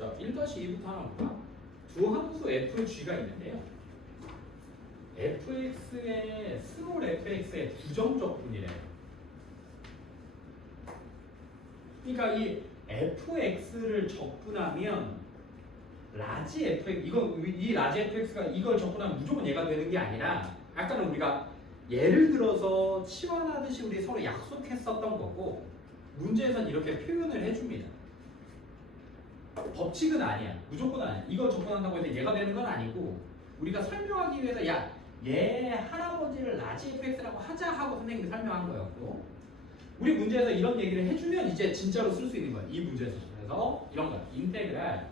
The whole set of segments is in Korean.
자, 1-2부터 하나 볼까? 두 함수 fg가 있는데요. fx의 스몰 fx의 부정적분이래요. 그러니까 이 fx를 적분하면 라지 fx 이 라지 fx가 이걸 적분하면 무조건 얘가 되는 게 아니라 아까는 우리가 예를 들어서 치환하듯이 우리 서로 약속했었던 거고 문제에선 이렇게 표현을 해줍니다. 법칙은 아니야. 무조건 아니야. 이걸 적분한다고 해서 얘가 되는 건 아니고 우리가 설명하기 위해서 야, 얘 할아버지를 라지 fx라고 하자 하고 선생님이 설명한 거였고 우리 문제에서 이런 얘기를 해주면 이제 진짜로 쓸 수 있는 거야. 이 문제에서. 그래서 이런 거야. 인테그랄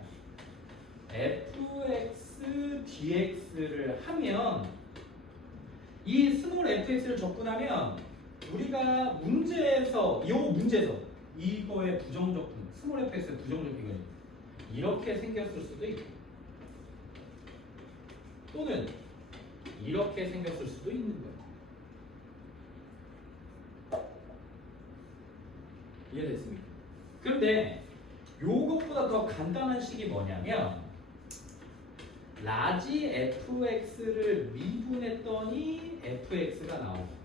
fx dx를 하면 이 스몰 fx를 적분하면 우리가 문제에서 이거의 부정적분 스몰 fx의 부정적분이 이렇게 생겼을 수도 있고 또는 이렇게 생겼을 수도 있는 거예요. 이해됐습니까? 그런데 요것보다 더 간단한 식이 뭐냐면 라지 fx를 미분했더니 fx가 나오고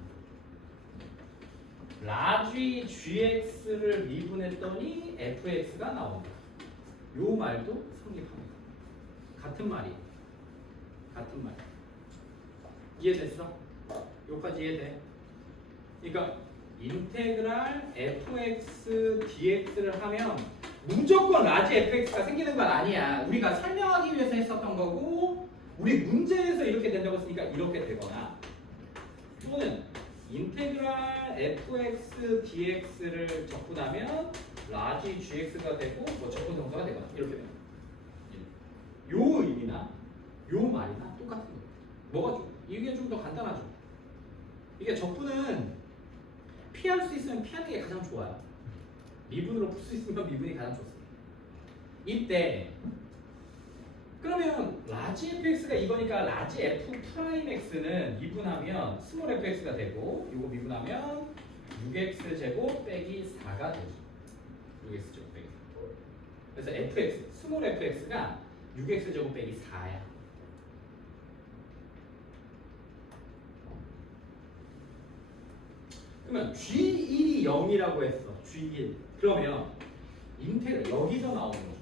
라지 gx를 미분했더니 fx가 나온다. 요 말도 성립합니다. 같은 말이에요. 같은 말. 이해됐어? 여기까지 이해돼? 그러니까 인테그랄 fx dx를 하면 무조건 라지 fx가 생기는 건 아니야. 우리가 설명하기 위해서 했었던 거고 우리 문제에서 이렇게 된다고 했으니까 이렇게 되거나 또는 인테그랄 fx dx를 적분하면 라지 gx가 되고 뭐 적분성사가 되거나 이렇게 돼요. 요 의미나 요 말이나 똑같은 거예요. 뭐가 좀 이게 좀 더 간단하죠. 이게 적분은 피할 수 있으면 피하는 게 가장 좋아요. 미분으로 풀 수 있으면 미분이 가장 좋습니다. 이때 그러면 라지 fx가 이거니까 라지 f 프라임 x는 미분하면 스몰 fx가 되고 이거 미분하면 6x 제곱 빼기 4가 되죠. 6x 제곱 빼기 4. 그래서 fx 스몰 fx가 6x 제곱 빼기 4야. 그러면 G1이 0이라고 했어. G1. 그러면 인테그랄 여기서 나오는 거죠.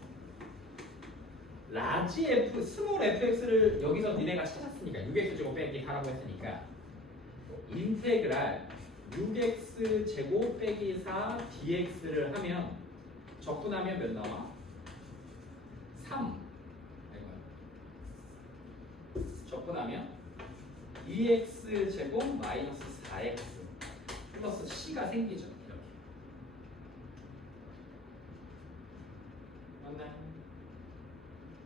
라지 f, 스몰 fx를 여기서 니네가 찾았으니까 6x 제곱 빼기 4라고 했으니까 인테그랄 6x 제곱 빼기 4 dx를 하면 적분하면 몇 나와? 3. 적분하면 2x 제곱 마이너스 4x 플러스 c가 생기죠. 이렇게. 맞나요?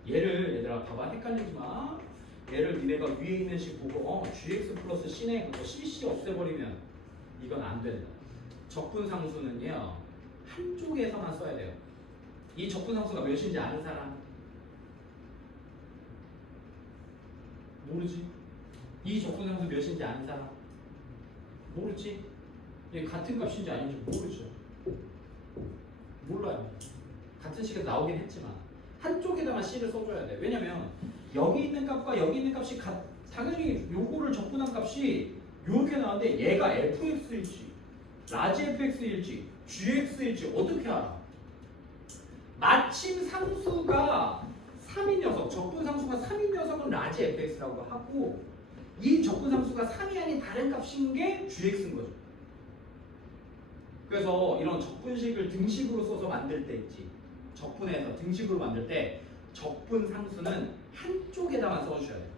얘를 얘들아 봐봐. 헷갈리지 마. 얘를 니네가 위에 있는 식 보고 gx 플러스 c네 그거 cc 없애버리면 이건 안 된다. 적분상수는요 한쪽에서만 써야 돼요. 이 적분상수가 몇인지 아는 사람? 모르지? 이 적분상수 몇인지 아는 사람? 모르지? 얘 같은 값인지 아닌지 모르죠. 몰라요. 같은 식에서 나오긴 했지만 한쪽에다만 c를 써줘야 돼. 왜냐면 여기 있는 값과 여기 있는 값이 당연히 요거를 적분한 값이 요렇게 나왔는데 얘가 fx일지 라지 fx일지 gx일지 어떻게 알아? 마침 상수가 3인 녀석, 적분 상수가 3인 녀석은 라지 fx라고 하고 이 적분 상수가 3이 아닌 다른 값인 게 gx인 거죠. 그래서 이런 적분식을 등식으로 써서 만들 때 있지. 적분해서 등식으로 만들 때 적분 상수는 한쪽에다만 써주셔야 돼요.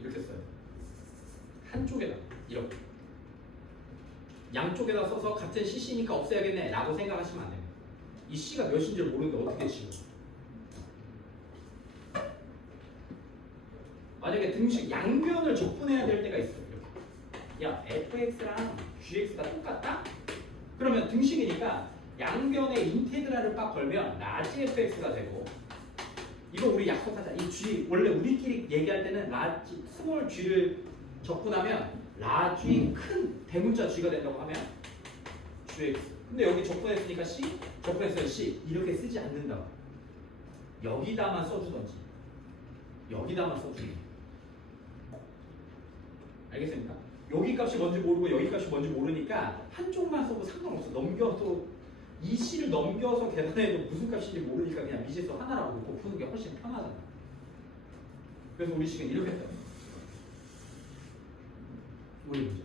이렇게 써요. 한쪽에다 이렇게. 양쪽에다 써서 같은 cc니까 없애야겠네 라고 생각하시면 안 돼요. 이 c가 몇인지 모르는데 어떻게 치고. 만약에 등식 양변을 적분해야 될 때가 있어요. 이렇게. 야 fx랑 gx가 똑같다? 그러면 등식이니까 양변에 인테그랄을 빡 걸면 라지 fx가 되고 이거 우리 약속하자. 이 g 원래 우리끼리 얘기할 때는 라지 스몰 g를 적분하면 라지 큰 대문자 g가 된다고 하면 gx 근데 여기 적분했으니까 C, 적분했으면 C 이렇게 쓰지 않는다고. 여기다만 써주던지 여기다만 써주는. 알겠습니까? 여기 값이 뭔지 모르고 여기 값이 뭔지 모르니까 한쪽만 써도 상관없어. 넘겨서 이 C를 넘겨서 계산해도 무슨 값인지 모르니까 그냥 미지수 하나라고 놓고 푸는 게 훨씬 편하잖아. 그래서 우리 식은 이렇게 써요. 우리 문제.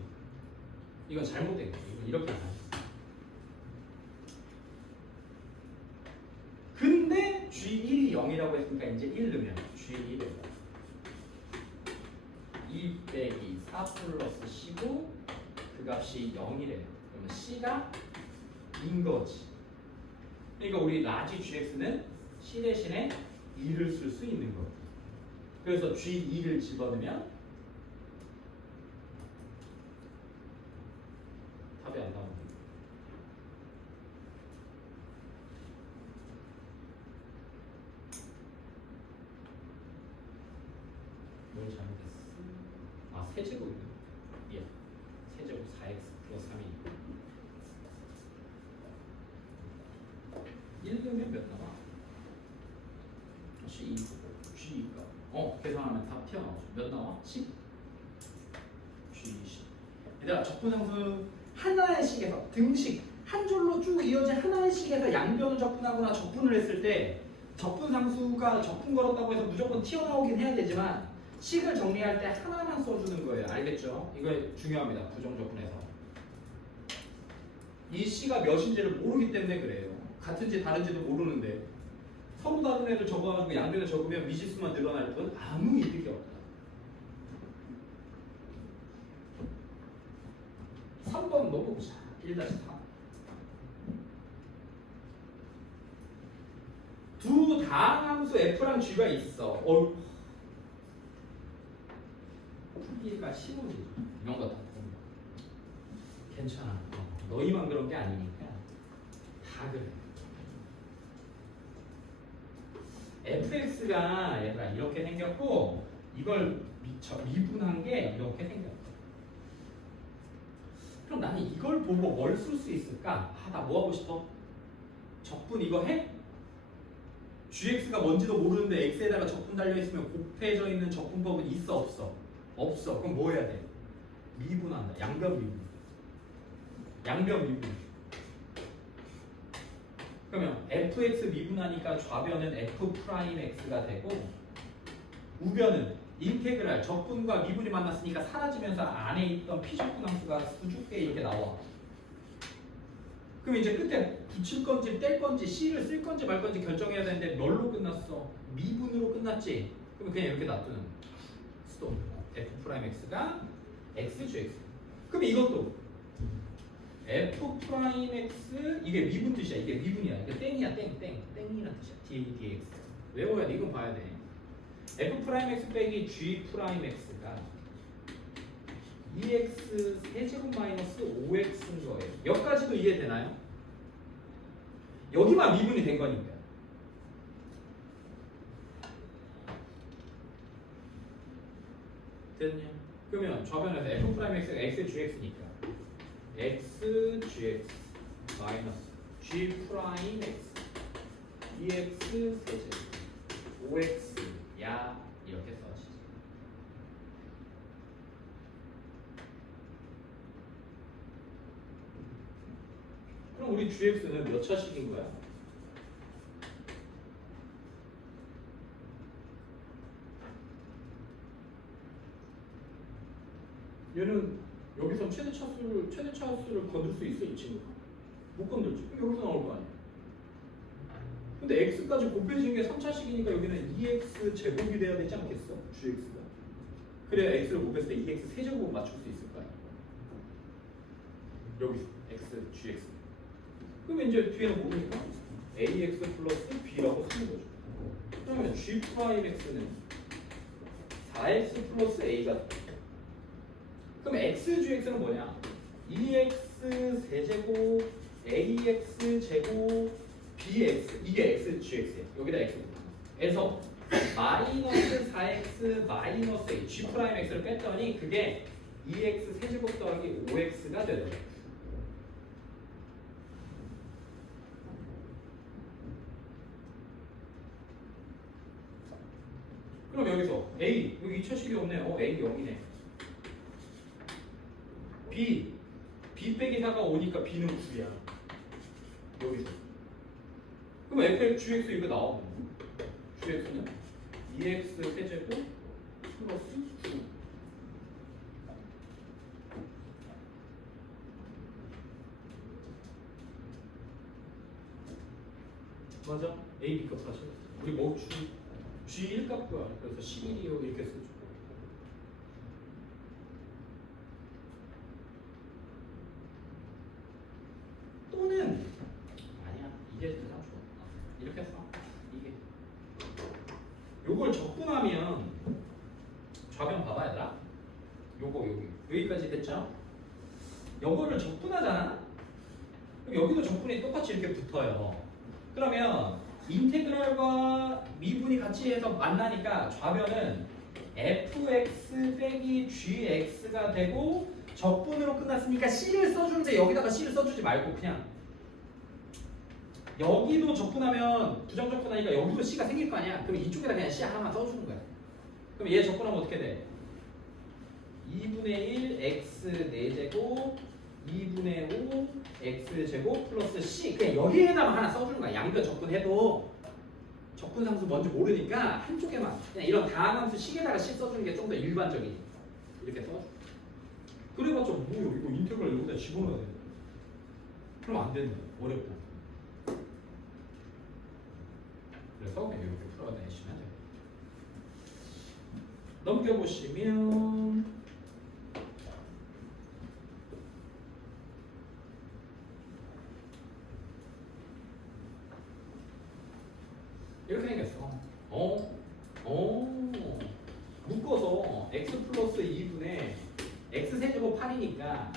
이건 잘못된 거야. 이건 이렇게 안 해. 근데 G1이 0이라고 했으니까 이제 1 넣으면 G1에 2 빼기 4 플러스 C고 그 값이 0이래요. 그러면 C가 인 거지. 그러니까 우리 라지 GX는 C 대신에 2를 쓸 수 있는 거예요. 그래서 G2를 집어넣으면 답이 안 나옵니다. 뭘 잘못했어? 아, 세제곱이네. 예. 세제곱 4x 플러스 3이니까 1 넣으면 몇 나와? C2, G가 계산하면 답 튀어나오죠. 몇 나와? 10? G20. 얘들아, 적분상수 하나의 식에서 등식 한 줄로 쭉 이어진 하나의 식에서 양변을 적분하거나 적분을 했을 때 적분상수가 적분 걸었다고 해서 무조건 튀어나오긴 해야 되지만 식을 정리할 때 하나만 써주는 거예요. 알겠죠? 이거 중요합니다. 부정적분에서 이 C가 몇인지를 모르기 때문에 그래요. 같은지 다른지도 모르는데 서로 다른 애들 적어가지고 양변을 적으면 미지수만 늘어날 뿐 아무 이득이 없다. 3번 넣어보자. 1-4. 두 다항함수 F랑 G가 있어. 풀기가 쉬워지죠. 이런 거 다 괜찮아. 너희만 그런 게 아니니까 다 그래. fx가 얘가 이렇게 생겼고 이걸 미분한 게 이렇게 생겼어. 그럼 나는 이걸 보고 뭘 쓸 수 있을까? 나 뭐 하고 싶어? 적분 이거 해? gx가 뭔지도 모르는데 x에다가 적분 달려있으면 곱해져 있는 적분법은 있어 없어? 없어. 그럼 뭐 해야 돼? 미분한다. 양변 미분. 양변 미분. 그러면 fx 미분하니까 좌변은 f'x가 되고 우변은 인테그랄 적분과 미분이 만났으니까 사라지면서 안에 있던 피적분함수가 수줍게 이렇게 나와. 그럼 이제 끝에 붙일 건지 뗄 건지 C를 쓸 건지 말 건지 결정해야 되는데 뭘로 끝났어? 미분으로 끝났지? 그러면 그냥 이렇게 놔두는 스톱. f'x가 xgx. 그럼 이것도 f'x 이게 미분 뜻이야. 이게 미분이야. 이게 땡이야. 땡이란 뜻이야. dx. 외워야 돼. 이건 봐야 돼. f'x 빼기 g'x가 2x 세제곱 마이너스 5x인 거예요. 여기까지도 이해되나요? 여기만 미분이 된 거니까. 됐냐? 그러면 좌변에서 f'x가 xgx니까 xgx 마이너스 g'x 2x 세제곱 5x 야 이렇게 써지지. 그럼 우리 gx는 몇 차식인 거야? 얘는 여기서 최대 차수를 건들 수 있어 이 친구가? 못 건들지. 여기서 나올 거 아니야. 근데 x까지 곱해진 게 3차식이니까 여기는 2x 제곱이 돼야 되지 않겠어? gx가. 그래야 x를 곱했을 때 2x 세제곱 맞출 수 있을 거야. 여기서 x, gx. 그러면 이제 뒤에는 모르니까 ax 플러스 b라고 쓰는 거죠. 그러면 g'x는 4x 플러스 a가 돼. 그럼 xgx는 뭐냐? 2x 세제곱 ax 제곱 bx 이게 xgx야. 여기다 x 에서 마이너스 4x 마이너스 a g'x를 뺐더니 그게 2x 세제곱 더하기 5x가 되더라고요. A 여기 2차식이 없네. A 0이네. B 빼기 4가 5니까 B는 9이야. 여기서. 그럼 fx, gx 이거 나오고 gx는 2x 세제곱 플러스 9. 맞아? A, B 값 다시 우리 뭐 G1 값 구하. 그래서 11이요 이렇게 쓰죠. 또는 아니야 이게 가장 좋아. 이렇게 써. 이게 요걸 적분하면 좌변 봐봐 얘들아. 요거 여기까지 됐죠? 요거를 적분하잖아. 그럼 여기도 적분이 똑같이 이렇게 붙어요. 그러면 인테그랄과 미분이 같이 해서 만나니까 좌변은 fx 빼기 gx가 되고 적분으로 끝났으니까 c를 써주는데 여기다가 c를 써주지 말고 그냥 여기도 적분하면 부정적분하니까 여기도 c가 생길 거 아니야. 그럼 이쪽에다 그냥 c 하나만 써주는 거야. 그럼 얘 적분하면 어떻게 돼? 2분의 1 x 4제곱 2분의 5 x제곱 플러스 c. 그냥 여기에다가 하나 써주는 거야. 양변 적분해도 적분상수 뭔지 모르니까 한쪽에만 그냥 이런 다항함수 식에다가 c 써주는 게 좀 더 일반적이니까 이렇게 써줘. 그래봤자 뭐요? 이거 인테그랄 여기다 집어넣어야 돼. 그럼 안 되는 거야. 어렵다. 그래서 그냥 이렇게 풀어내시면 돼요. 넘겨보시면 이렇게 생겼어. 묶어서 x 플러스 2분의 x 세제곱 8이니까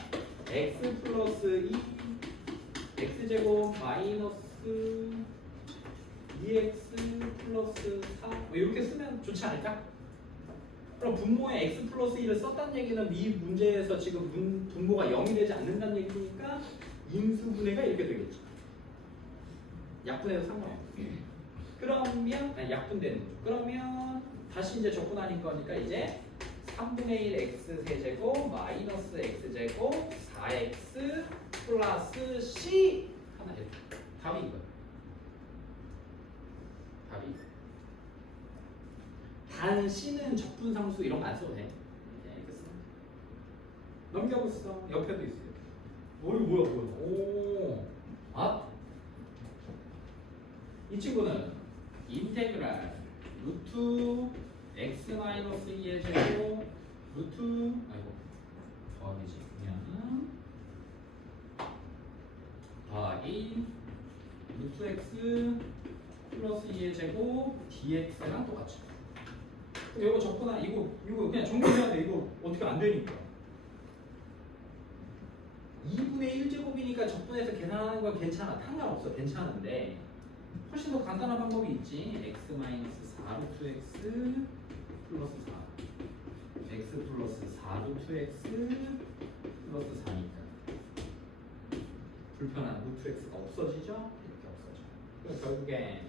x 플러스 2 x제곱 마이너스 2x 플러스 4 뭐 이렇게 쓰면 좋지 않을까? 그럼 분모에 x 플러스 1을 썼다는 얘기는 이 문제에서 지금 분모가 0이 되지 않는다는 얘기니까 인수분해가 이렇게 되겠죠. 약분해도 상관없어. 그러면 약분되는 거죠. 그러면 다시 이제 적분하는 거니까 이제 3분의 1 x 세제곱 마이너스 x제곱 4x 플러스 c 하나 이렇게 답이 이거야. 답이 단 c는 적분상수 이런 거 안 써도 돼. 이렇게 써. 넘겨보시죠. 옆에도 있어요. 뭐야. 오, 이 친구는 인테그랄 루트 x 마이너스 2의 제곱 루트 더하기지 그냥 더하기 루트 x 플러스 2의 제곱 dx랑 똑같죠. 이거 적거나 이거 그냥 정리해야 돼. 이거 어떻게 안 되니까 2분의 1제곱이니까 적분해서 계산하는 건 괜찮아. 상관없어. 괜찮은데 훨씬 더 간단한 방법이 있지. x 마이너스 4루트 x 플러스 4 x 플러스 4루트 x 플러스 4니까 불편한 루트 x가 없어지죠? 이렇게 없어져. 그럼 결국엔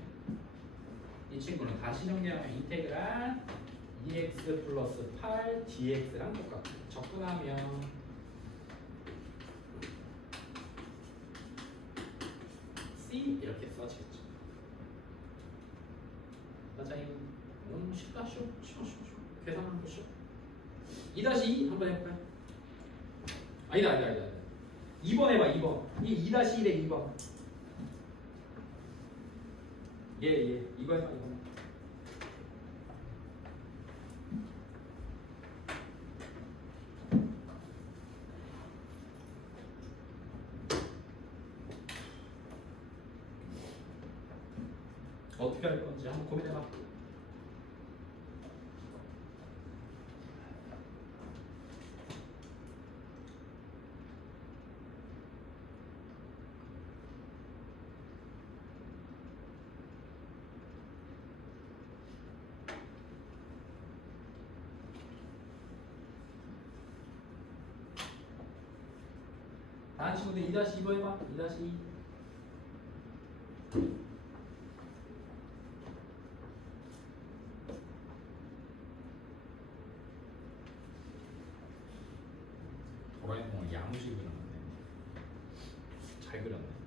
이 친구는 다시 정리하면 인테그랄 2x 플러스 8 dx랑 똑같고 적분하면 c 이렇게 써지겠죠. 맞아요. 쉽다. 쉬워. 계산하는 거 쉬워. 2-2 한번 해볼까요? 아니다. 2번 해봐. 2번. 이 2-1에 2번. 예. 이거 해봐. 이거. 어떻게 할 건지 한번 고민해봐. 다른 친구들 2-2번 해봐. 2-2. 동화의 야무지게 그려놨네. 잘 그렸네.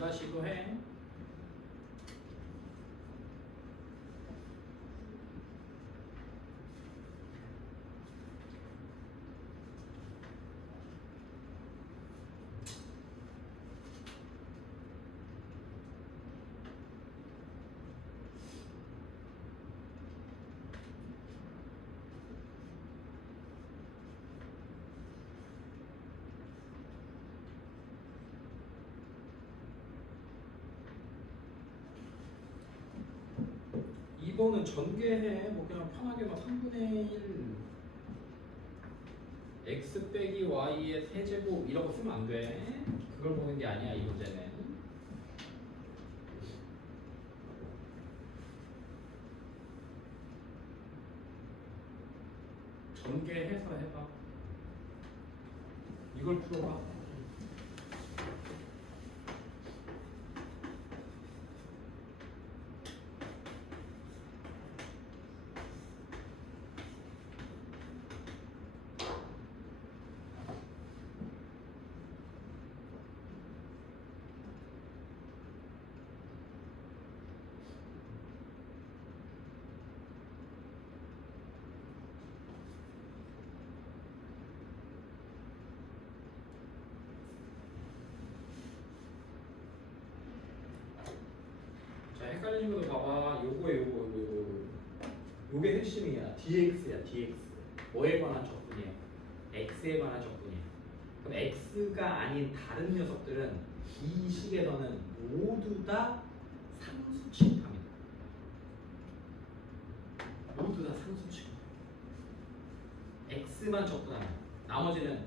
이다시도 해. 이거는 전개해. 뭐 그냥 편하게 막 3분의 1 x 빼기 y의 세제곱 이런 거 쓰면 안 돼. 그걸 보는 게 아니야 이 문제는. 전개해서 해봐. 이걸 풀어봐. 자, 헷갈리는 것도 봐봐. 요게 핵심이야. dx야, dx. 뭐에 관한 적분이야? x에 관한 적분이야. 그럼 x가 아닌 다른 녀석들은 이 식에서는 모두 다 상수 취급합니다. 모두 다 상수 취급. x만 적분하면 나머지는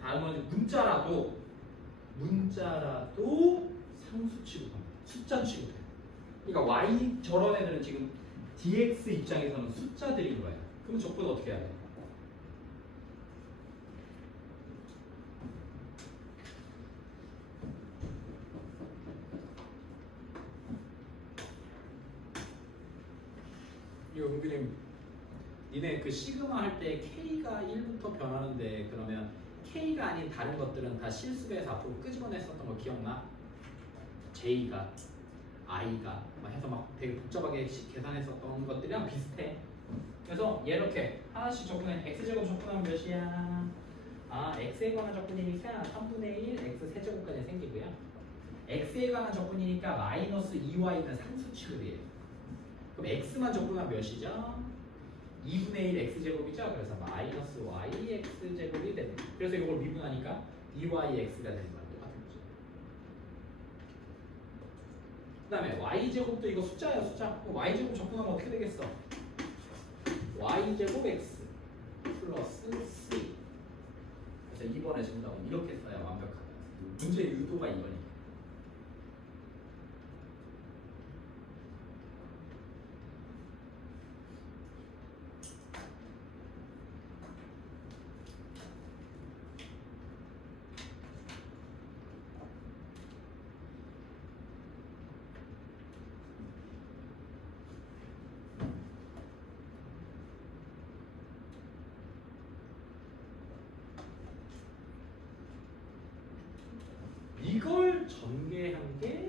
문자라도 상수 취급합니다. 숫자 취급해. 그러니까 y 저런 애들은 지금 dx 입장에서는 숫자들인 거야. 그럼 적분 어떻게 해야 돼? 이거 은근히 니네 그 시그마 할 때 k가 1부터 변하는데 그러면 k가 아닌 다른 것들은 다 실수배에서 앞으로 끄집어냈었던 거 기억나? j가 i가 막 해서 막 되게 복잡하게 계산했었던 것들이랑 비슷해. 그래서 이렇게 하나씩 적분해. x제곱 적분하면 몇이야? 아, x에 관한 적분이니까 3분의 1 x 세제곱까지 생기고요. x에 관한 적분이니까 마이너스 2y는 상수 취급이에요. 그럼 x만 적분하면 몇이죠? 2분의 1 x제곱이죠? 그래서 마이너스 y x제곱이 되는 거예요. 그래서 이걸 미분하니까 2y x가 되는 거예요. 똑같은 거죠. 그 다음에 y제곱도 이거 숫자예요, 숫자. y제곱 적분하면 어떻게 되겠어? y제곱 x 플러스 c. 그래서 2번에 정답은 이렇게 써야 완벽하다. 문제의 유도가 이거니까. 이걸 전개한 게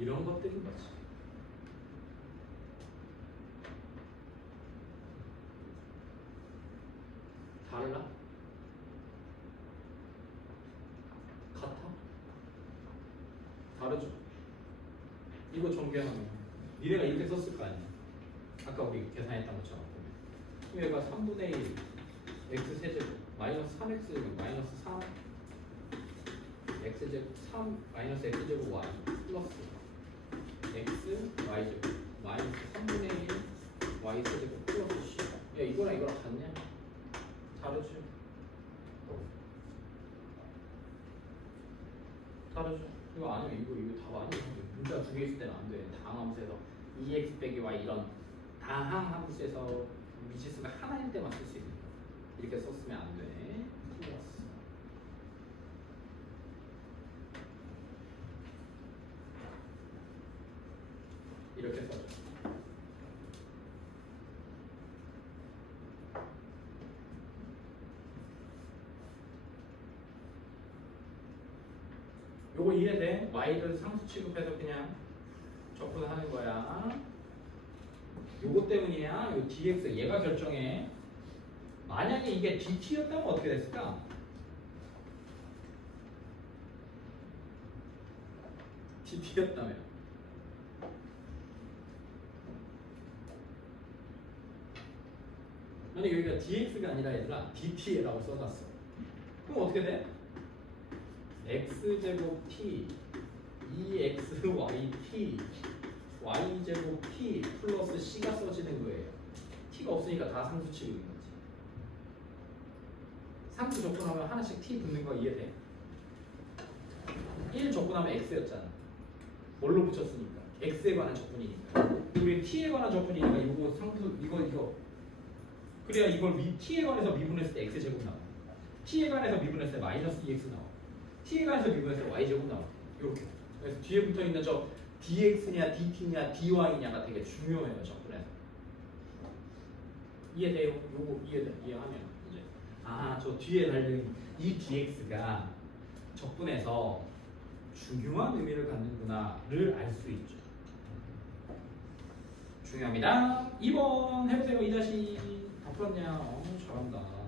이런 것들인 거지. 달라? 다르죠. 이거 전개하면 니네가 이렇게 썼을 거 아니야. 아까 우리 계산했던 것처럼. 그럼 얘가 3분의 1 x 세제곱 마이너스 3x 제곱 마이너스 3 x 제곱 3 마이너스 x 제곱 y 플러스 x y 제곱 마이너스 3분의 1 y 세제곱 플러스 c. 야 이거랑 이거랑 같냐? 다르지. 다르죠. 이거 아니면 이거 답 아니야. 문자 두 개 있을 때는 안 돼. 다항함수에서 2x 빼기 y 이런 다항함수에서 미지수가 하나일 때만 쓸 수 있는 거야. 이렇게 썼으면 안 돼. 플러스 이렇게 써줘. 요거 이해돼? y를 상수 취급해서 그냥 접근하는 거야. 요거 때문이야. 요 dx 얘가 결정해. 만약에 이게 dt였다면 어떻게 됐을까? dt였다면 아니 여기가 dx가 아니라 얘들아 dt라고 써놨어. 그럼 어떻게 돼? x제곱 t 2xyt y제곱 t 플러스 c가 써지는 거예요. t가 없으니까 다 상수 취급인 거지. 상수 접근하면 하나씩 t 붙는 거 이해돼? 1 접근하면 x였잖아. 뭘로 붙였으니까 x에 관한 접근이니까. 우리 t에 관한 접근이니까 이거 상수 이거 그래야 이걸 t에 관해서 미분했을 때 x 제곱 나와. t에 관해서 미분했을 때 마이너스 2x 나와. t에 관해서 미분했을 때 y 제곱 나와. 이렇게. 그래서 뒤에 붙어 있는 저 dx냐 dt냐 dy냐가 되게 중요해요. 접근해서. 이해돼요? 요거 이해하면 이제 저 뒤에 달린 이 dx가 접근해서 중요한 의미를 갖는구나를 알 수 있죠. 중요합니다. 2번 해보세요. 이 자식 다 풀었냐? 잘한다.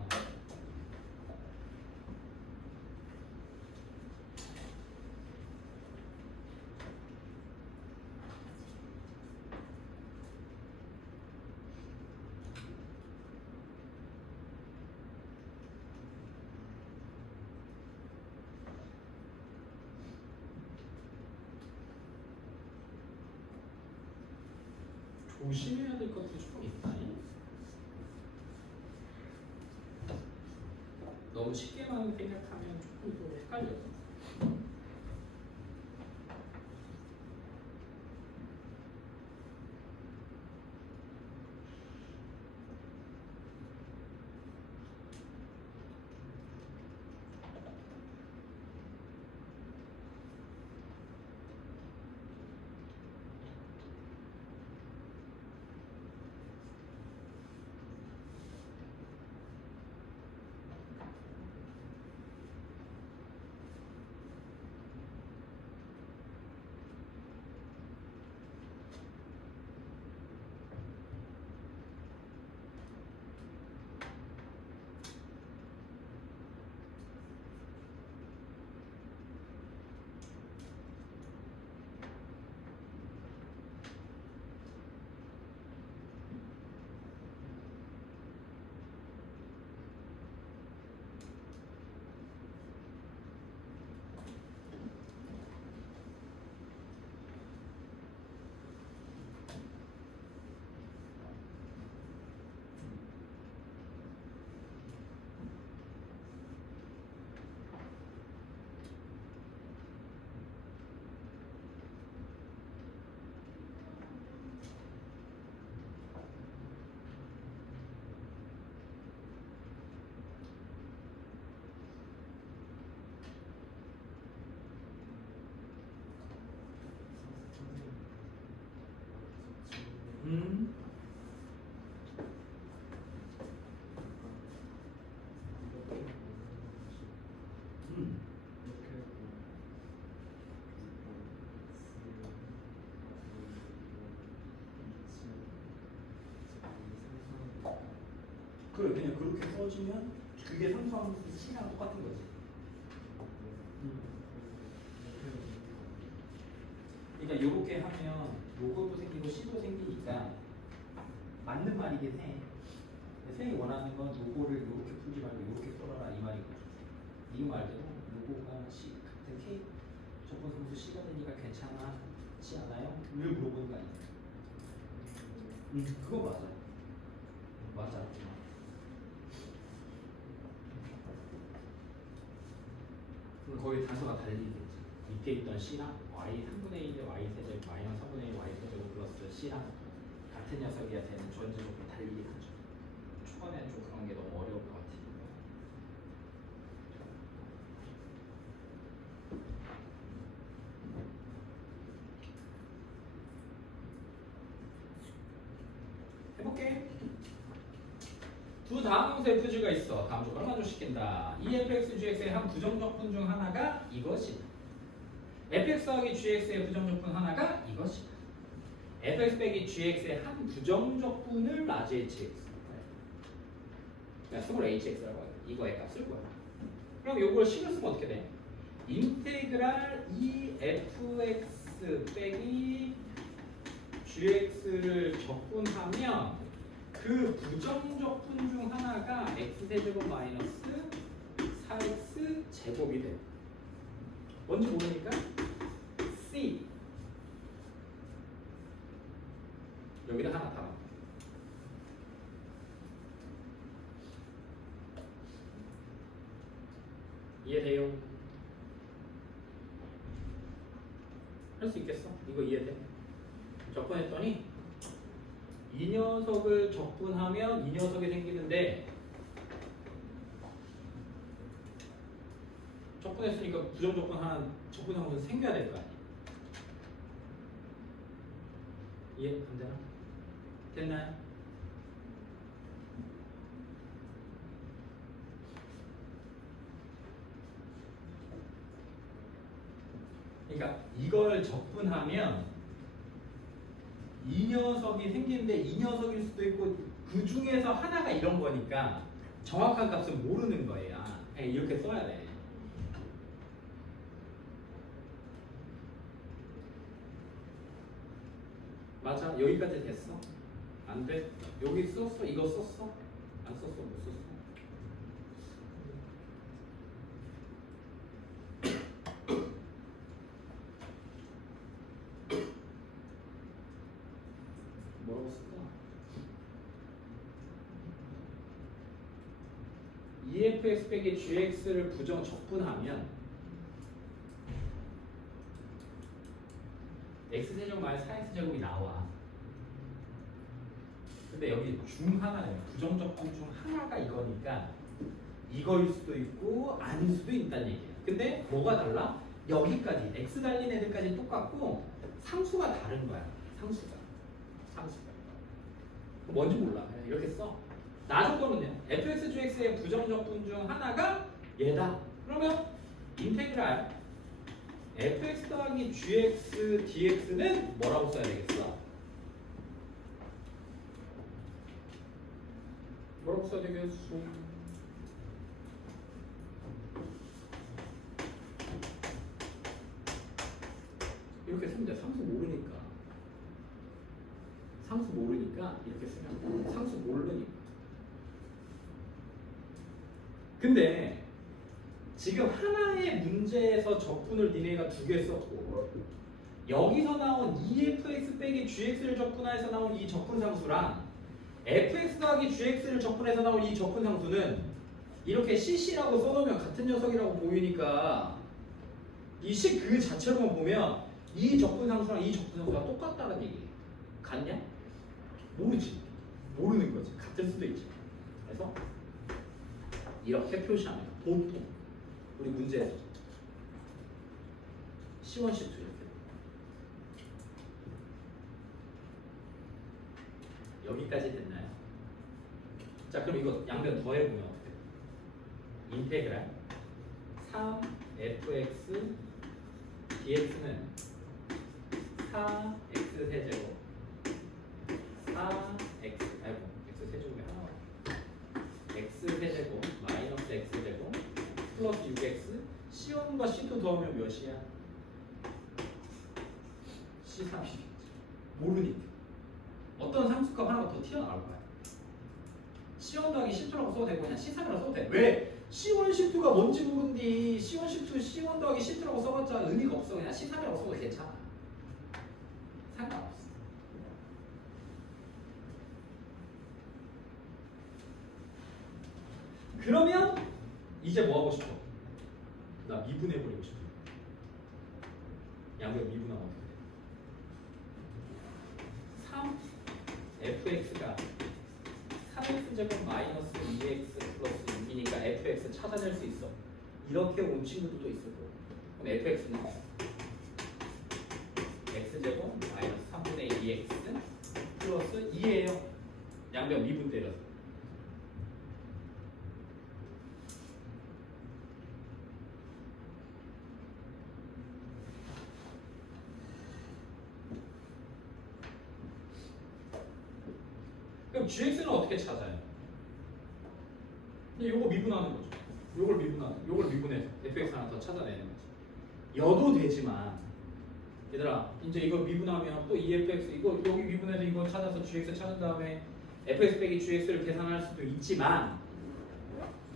조심해야 될 것도 조금 있다. 너무 쉽게만 생각하면 조금 또 헷갈려. 그래 그냥 그렇게 써주면 그게 상수함수 C랑 똑같은 거지. 그러니까 요렇게 하면 요것도 생기고 C도 생기니까 맞는 말이긴 해. 선생님이 원하는 건 요거를 요렇게 풀지 말고 요렇게 풀어라 이 말이거든. 이 말대로 요거가 C 같은 K 적분 상수 C가 되니까 괜찮지 않아요? 를 물어보는 거 아니야? 그거 맞아. 맞아. 그럼 거의 단서가 달리겠지. 밑에 있던 C랑 Y 3분의 1의 Y 세제곱 마이너스 3분의 1 Y 세제곱 플러스 C랑 같은 녀석이야 되는 전제 조건이 달리긴 하죠. 초반에는 좀 그런 게 너무 어려울 것 같아요. 해볼게. 두 다음 형태 FG가 있어. 다음 조건을 만족시킨다. 이 fx, gx의 한 부정적분 중 하나가 이것이다. fx 더하기 gx의 부정적분 하나가 이것이다. fx 빼기 gx의 한 부정적분을 라지 hx. 그냥 스몰 hx라고 해요. 이거의 값을 구하라. 그럼 요걸 식을 쓰면 어떻게 돼? 인테그랄 e fx 빼기 gx를 적분하면 그 부정적분 중 하나가 x세제곱 마이너스 4x 제곱이 돼. 뭔지 모르니까 c 여기다 하나 달아. 이해돼요? 할 수 있겠어? 이거 이해돼? 적분했더니 이 녀석을 적분하면 이 녀석이 생기는데 적분했으니까 부정적분 하나 적분하면서 생겨야 될 거 아니야. 이해 안 되나? 됐나요? 그러니까 이걸 적분하면 이 녀석이 생기는데 이 녀석일 수도 있고 그 중에서 하나가 이런 거니까 정확한 값은 모르는 거예요. 이렇게 써야 돼. 맞아? 여기까지 됐어? 안 돼? 여기 썼어? 이거 썼어? 안 썼어? 못 썼어? 뭐라고 쓸까? EFX 빼기 GX를 부정 적분하면 X세제곱 마이너스 4X제곱이 나와. 근데 여기 중 하나예요. 부정적분 중 하나가 이거니까 이거일 수도 있고 아닐 수도 있다는 얘기예요. 근데 뭐가 달라? 여기까지 X 달린 애들까지 똑같고 상수가 다른 거야. 상수가 뭔지 몰라. 그냥 이렇게 써. 나 조건은요. fx, gx의 부정적분 중 하나가 얘다. 그러면 인테그랄 fx 더하기 gx dx는 뭐라고 써야 되겠어? 뭐라고 써야 되겠어? 이렇게 쓰면 돼. 상수 모르니까 이렇게 쓰면 상수 모르니까. 근데 지금 하나의 문제에서 적분을 니네가 두 개 썼고 여기서 나온 EFX 빼기 GX를 적분해서 나온 이 적분상수랑 FX 더하기 GX를 적분해서 나온 이 적분상수는 이렇게 CC라고 써놓으면 같은 녀석이라고 보이니까 이 식 그 자체로만 보면 이 적분상수랑 이 적분상수가 똑같다는 얘기 같냐? 모르지. 모르는 거지. 같을 수도 있지. 그래서 이렇게 표시하면 보통 우리 문제에서 C1, C2 이렇게 여기까지 됐나요? 자 그럼 이거 양변 더해보면 어떻게 돼? 인테그랄 3fx dx는 4x 세제곱 4x x 세제곱이 하나 x 세제곱 마이너스 x 제곱 플러스 6x C1과 C2 더하면 몇이야? C3이겠지. 모르니까. 어떤 상수값 하나가 더 튀어나올 거야. C1 더하기 C2라고 써도 되고 그냥 C3이라고 써도 돼. 왜? C1, C2가 뭔지 모른디 C1, C2, C1 더하기 C2라고 써봤자 의미가 없어. 그냥 C3이라고 써도 괜찮아. 상관없어. 그러면 이제 뭐 하고 싶어? 나 미분해버리고 싶어. 양변 미분하면 어떻게 돼? 3 fx가 3x제곱 마이너스 2x 플러스 6이니까 fx 찾아낼 수 있어. 이렇게 온 친구들도 있을 거고. 그럼 fx는 x제곱 마이너스 3분의 2x 플러스 2예요. 양변 미분 때려서. 그럼 gx는 어떻게 찾아요? 요거 미분하는 거죠. 요걸 미분해서 fx 하나 더 찾아내는 거지. 여도 되지만 얘들아 이제 이거 미분하면 또 2fx 이거 여기 미분해서 이거 찾아서 gx 찾은 다음에 fx 빼기 gx를 계산할 수도 있지만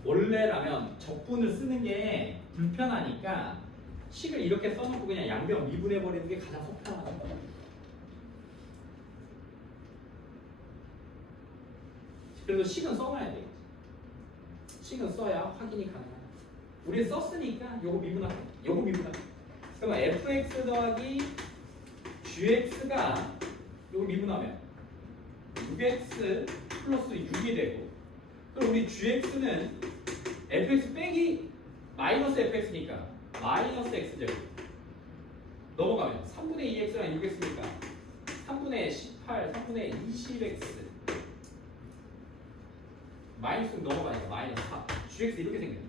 원래라면 적분을 쓰는 게 불편하니까 식을 이렇게 써놓고 그냥 양변 미분해버리는 게 가장 속 편한 거야. 그래도 식은 써놔야 되겠지. 식은 써야 확인이 가능하다. 우리 썼으니까 요거 미분할게. 요거 미분할게. 그러면 fx 더하기 gx가 요거 미분하면 6x 플러스 6이 되고 그럼 우리 gx는 fx 빼기 마이너스 fx니까 마이너스 x제곱 넘어가면 3분의 2x랑 6x니까 3분의 18, 3분의 20x 마이너스 넘어가니까 마이너스 4 gx 이렇게 생겼네.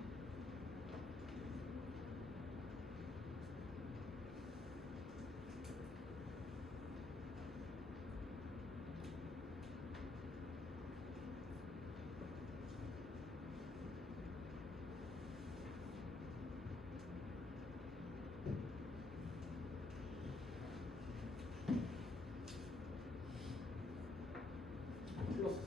플러스 4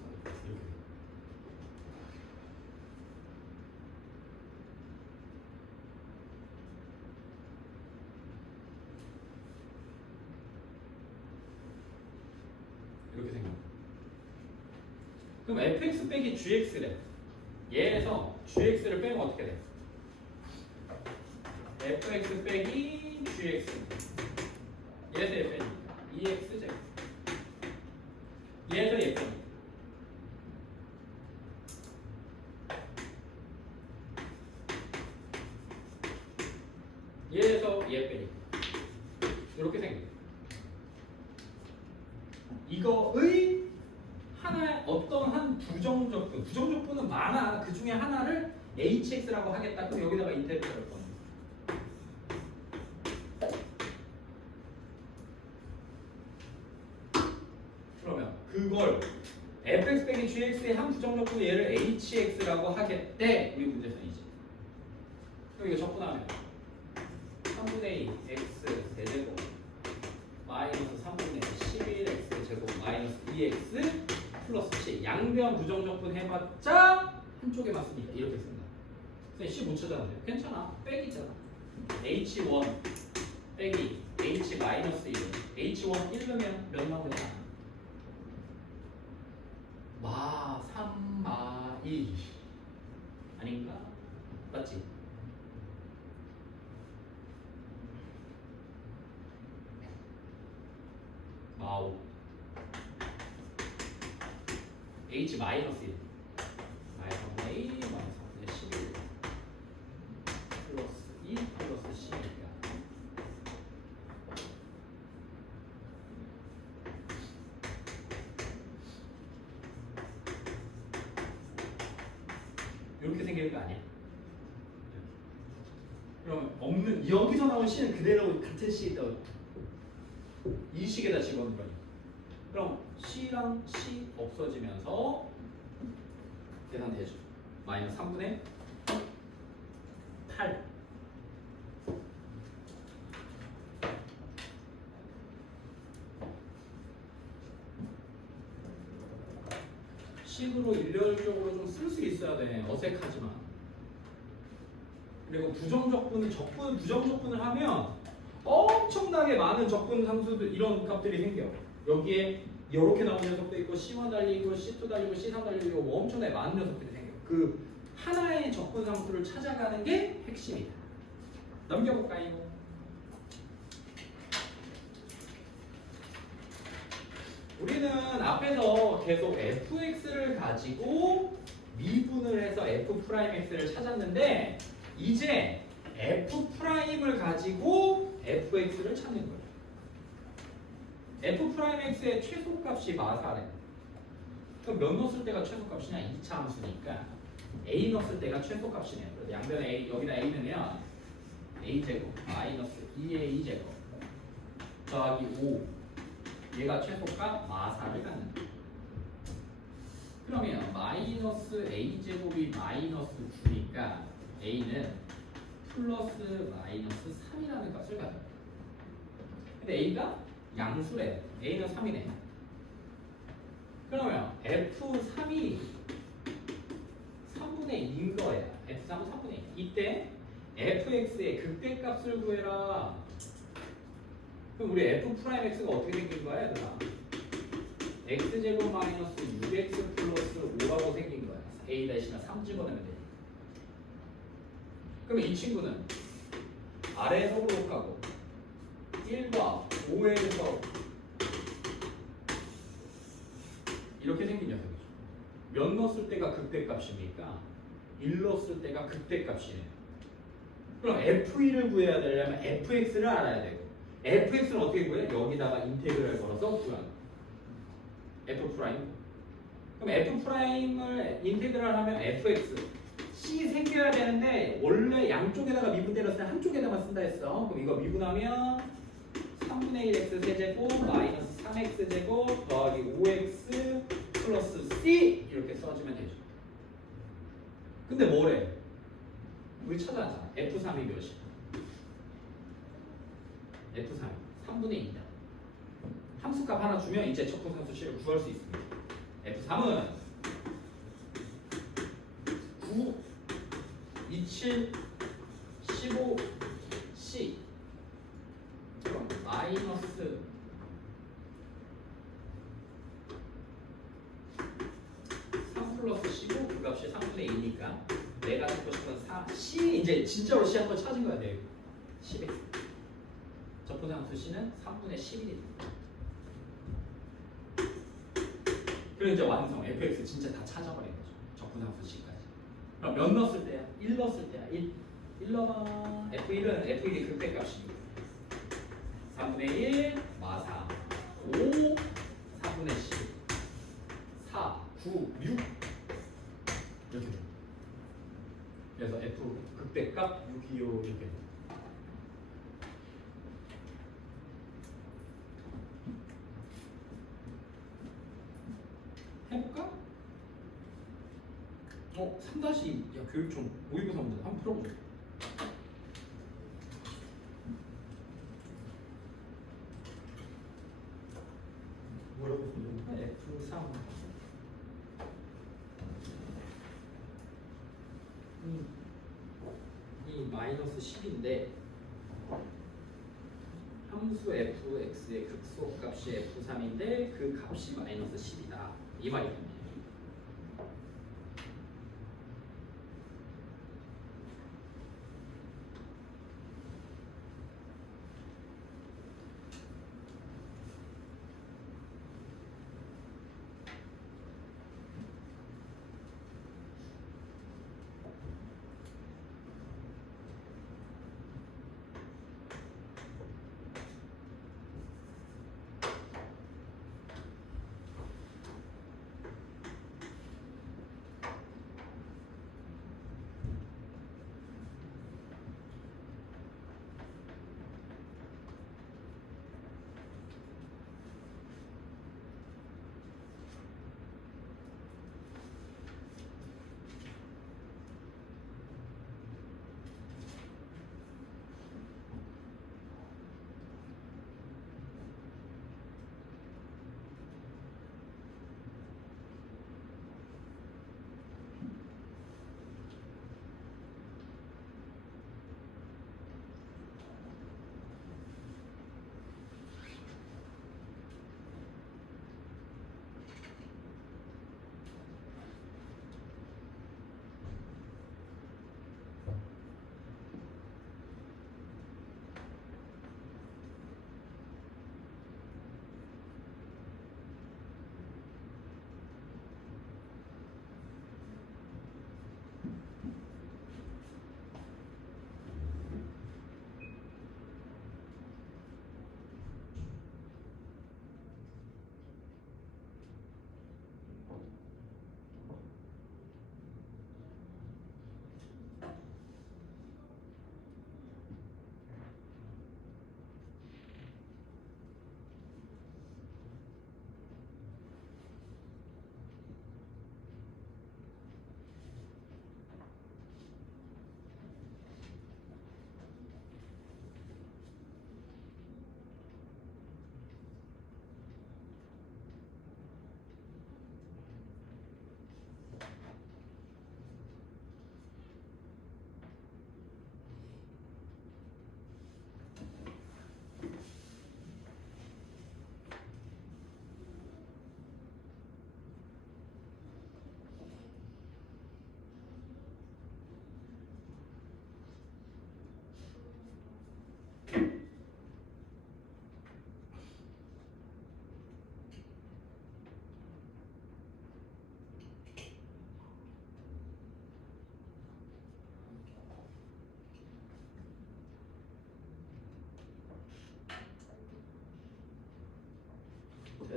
이렇게 이렇게 생겨. 그럼 fx 빼기 gx래. 얘에서 gx를 빼면 어떻게 돼? fx 빼기 gx. 얘에서 얘 빼니까 2x 제곱. 얘에서 얘 빼니까. 얘에서 얘 빼니까. 이렇게 생겨. 이거의 하나의 어떤 한 부정적분은 많아. 그 중에 하나를 hx라고 하겠다. 그럼 여기다가 인테그럴 할 겁니다. 그러면 그걸 fx 빼기 gx의 한 부정적분 얘를 hx라고 하겠대. 우리 문제선이지. 그럼 이거 적분하면 3분의 2 x 세제곱 마이너스 3분의 11x 제곱 마이너스 2x 플러스 7 양변 부정적분 해봤자 한쪽에만 쓰니까 이렇게 쓴다. 선생님 C 못 찾았는데 괜찮아. 빼기잖아. h1 빼기 h 마이너스 1 h1 1넣으면 몇 나오냐? 마 3, 마 2 아닌가? 맞지? 마오 h 마이너스 1 마이너스 a 마이너스 11 플러스 2 플러스 10이니까 이렇게 생기는 거 아니야? 그럼 없는 여기서 나온 C는 그대로 같은 C에다 이 식에다 집어넣는 거니. 그럼 C랑 C 없어지면서 계산되죠. 마이너스 3분의 8. 일괄적으로 좀 쓸 수 있어야 돼. 어색하지만. 그리고 부정적분을 하면 엄청나게 많은 적분 상수들 이런 값들이 생겨요. 여기에 이렇게 나오는 녀석도 있고 C1 달리고 C2 달리고 C3 달리고 뭐 엄청나게 많은 녀석들이 생겨요. 그 하나의 적분 상수를 찾아가는 게 핵심이다. 넘겨볼까요? 우리는 앞에서 계속 fx를 가지고 미분을 해서 f'x를 찾았는데 이제 f'을 가지고 fx를 찾는 거예요. f'x의 최소값이 마사래. 그럼 몇 넣었을 때가 최소값이냐? 2차 함수니까 a 넣었을 때가 최소값이네요. 그래서 양변에 a, 여기다 a 넣으면 a제곱 마이너스 2a 제곱 더하기 5 얘가 최소값 마사를 갖는다. 그러면 마이너스 a제곱이 마이너스 9니까 a는 플러스 마이너스 3이라는 값을 가져요. 근데 a가 양수래. a는 3이네. 그러면 f3이 3분의 2인 거야. f3은 3분의 2. 이때 fx의 극대값을 구해라. 그럼 우리 f'x가 어떻게 생긴 거야, 얘들아? x제곱 마이너스 6x 플러스 5라고 생긴 거야. a 대신에 3 집어넣으면 돼. 그럼 이 친구는 아래에서 볼록하고 1과 5에서 이렇게 생긴 녀석이죠. 몇 넣었을 때가 극대값입니까? 1 넣었을 때가 극대값이에요. 그럼 f1을 구해야 되려면 fx를 알아야 되고 fx는 어떻게 구해? 여기다가 인테그랄 걸어서 구하는 f 프라임. 그럼 f 프라임을 인테그랄 하면 fx c 생겨야 되는데 원래 양쪽에다가 미분 때렸을 때 한쪽에다만 쓴다 했어. 그럼 이거 미분하면 3분의 1 x 세제곱 마이너스 3x 제곱 더하기 5x 플러스 c 이렇게 써주면 되죠. 근데 뭐래? 우리 찾아왔잖아. f3이 몇이야? f3 3분의 2다. 함수값 하나 주면 이제 적분상수 C를 구할 수 있습니다. f3은 9, 27, 15, C 그럼 마이너스 3 플러스 15 그 값이 3분의 2니까 내가 찾고 싶은 4 C 이제 진짜로 C 한번 찾은 거야. 내 10에 적분상수 C는 3분의 11입니다. 그리고 이제 완성 fx 진짜 다 찾아버린 거죠. 적분상수 C까지. 그럼 몇 넣었을 때야? 1 넣었을 때야. 1 넣어. f1은 f1이 극대값이니까 3분의 1 마사 5 4분의 10 4 9 6 이렇게 됩니다. 그래서 f 극대값 625 이렇게 됩니다. 해볼까? 3-2 야 교육청 모의고사 문제 한번 풀어보자. 뭐라고 써있는 F3 이 마이너스 10인데 함수 fx의 극소값이 f3인데 그 값이 마이너스 10이다 이 말이거든요.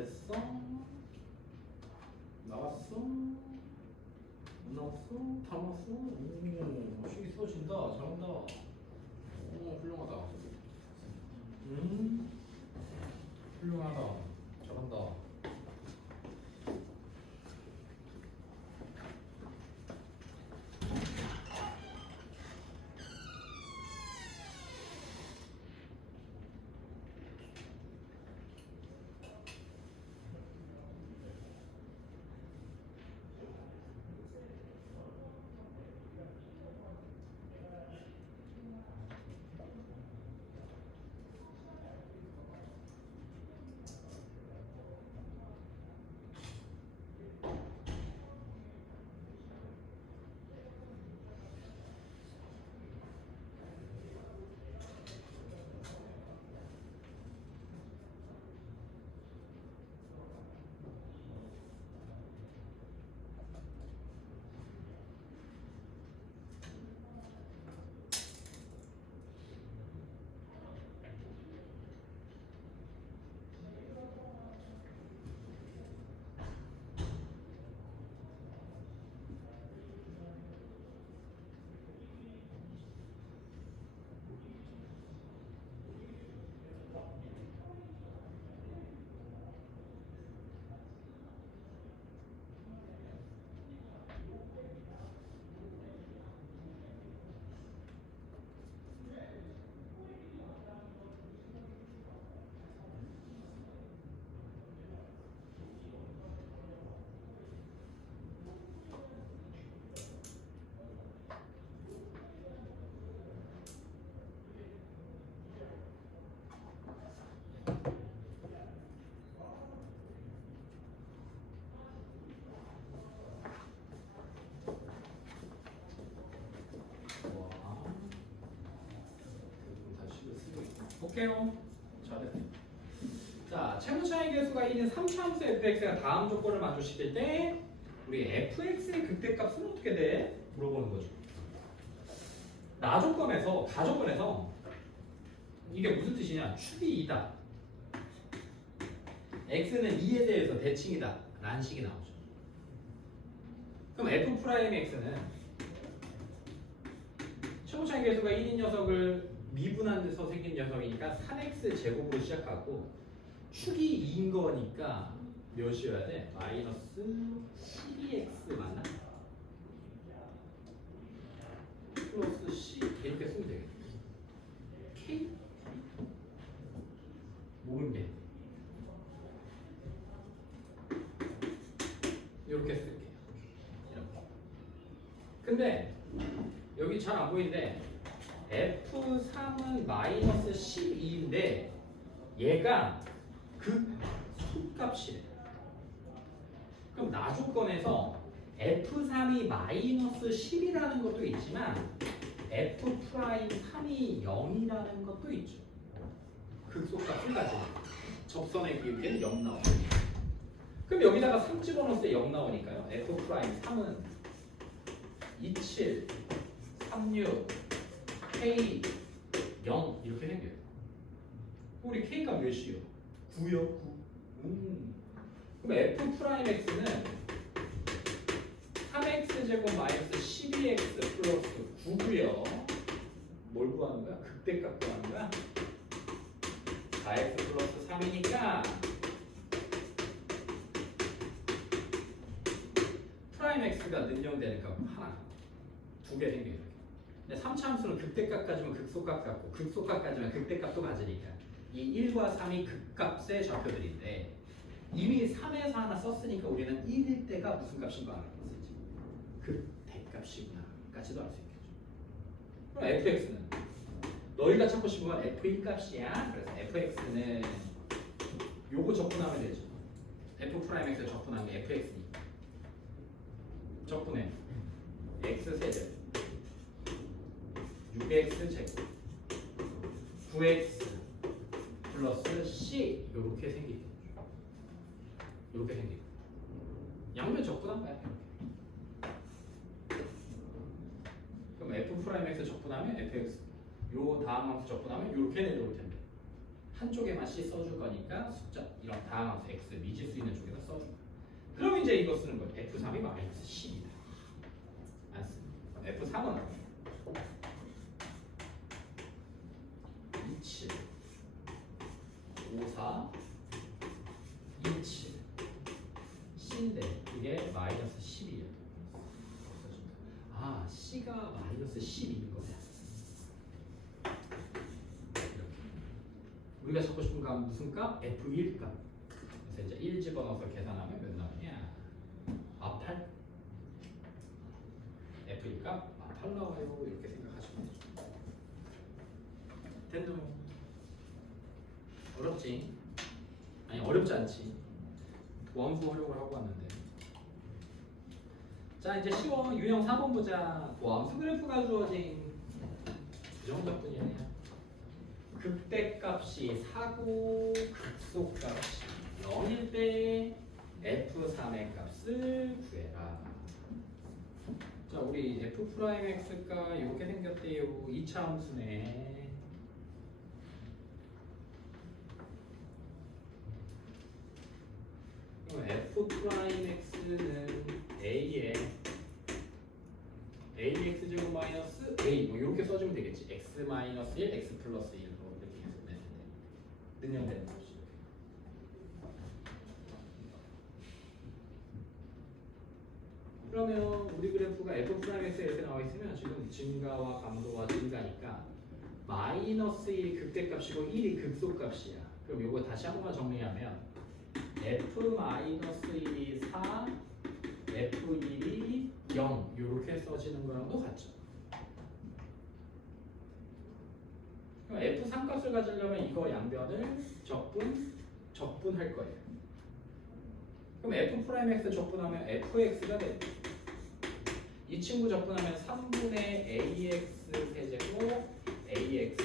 됐어? 나왔어? 못 나왔어? 다 나왔어? 오, 식이 써진다. 잘한다. 오, 훌륭하다. 훌륭하다. 잘한다. 볼게요. 잘했어. 자, 채무차익 계수가 1인 3차함수 fx가 다음 조건을 만족시킬 때 우리 fx의 극대값은 어떻게 돼? 물어보는 거죠. 나조건에서, 가조건에서 이게 무슨 뜻이냐? 축이 2다. x는 2에 대해서 대칭이다. 라는 식이 나오죠. 그럼 f'x는 채무차익 계수가 1인 녀석을 미분한 데서 생긴 녀석이니까 3x 제곱으로 시작하고 축이 2인 거니까 몇이어야 돼? 마이너스 12x 맞나? 플러스 c 이렇게 쓰면 되겠네. k 모른 게 이렇게 쓸게요. 이렇게. 근데 여기 잘 안 보이는데 F3은 마이너스 12인데 얘가 극소값이래. 그럼 나조건에서 F3이 마이너스 10이라는 것도 있지만 F'3이 0이라는 것도 있죠. 극소값을 가지고 접선의 기울기는 0 나오고. 그럼 여기다가 3 집어넣을 때 0 나오니까요. F'3은 27, 36, K 0 이렇게 생겨요. 우리 K가 몇이요? 9요. 9. 그럼 F'X는 3x 제곱 마이너스 12x 플러스 9고요. 뭘 구하는 거야? 극대값 구하는 거야? 4x 플러스 3이니까 프라임 x가 능력되니까 하나, 두 개 생겨요. 근데 3차 함수는 극대값 가지면 극소값 같고 극소값 가지면 극대값도 가지니까 이 1과 3이 극값의 좌표들인데 이미 3에서 하나 썼으니까 우리는 1일 때가 무슨 값인 거 알고 있었지? 극대값이구나 까지도 알 수 있겠죠. 그럼 fx는 너희가 찾고 싶은 건 f1 값이야. 그래서 fx는 요거 적분하면 되죠. f'x에 적분한 게 fx니까 적분해 x 세제 6x 제곱 9x 플러스 c 요렇게 생기겠죠. 요렇게 생기고 양변 적분한 거야. 그럼 f'x 적분하면 fx 요 다음 함수 적분하면 요렇게 내려올 텐데 한쪽에만 C 써줄 거니까 숫자 이런 다항함수 x 미지수 있는 쪽에다 써줄 거야. 그럼 이제 이거 쓰는 거야. F3이 마이너스 10이다. 안 씁니다. F3은 27 54 27 C인데 이게 마이너스 10이에요. 아, C가 마이너스 10인 거야. 이렇게. 우리가 찾고 싶은 값 무슨 값? F1 값. 그래서 이제 1 집어넣어서 계산하면 몇 나오냐? 8. F1 값 8 나와요. 이렇게 생각하시면 되죠. 됐노? 어렵지? 아니 어렵지 않지. 원수 활용을 하고 왔는데. 자 이제 쉬워. 유형 4번 보자. 도함수 그래프가 주어진 그 정도뿐이에요. 극대값이 4고 극소값이 0일 때 F3의 값을 구해라. 자 우리 F'X가 이렇게 생겼대요. 2차 함수네. F'X는 A에 AX 제곱 마이너스 A 뭐 이렇게 써주면 되겠지. X 마이너스 1, X 플러스 1로 이렇게 해서 되는데 능력되는 것이. 그러면 우리 그래프가 F'X에 이렇게 나와 있으면 지금 증가와 감도와 증가니까 마이너스 1이 극대값이고 1이 극소값이야. 그럼 이거 다시 한 번만 정리하면 F-1이 4, F1이 0 이렇게 써지는 거랑도 같죠. 그럼 F3 값을 가지려면 이거 양변을 적분할 거예요. 그럼 F'X 적분하면 Fx가 됩니다. 이 친구 적분하면 3분의 AX 세제곱 AX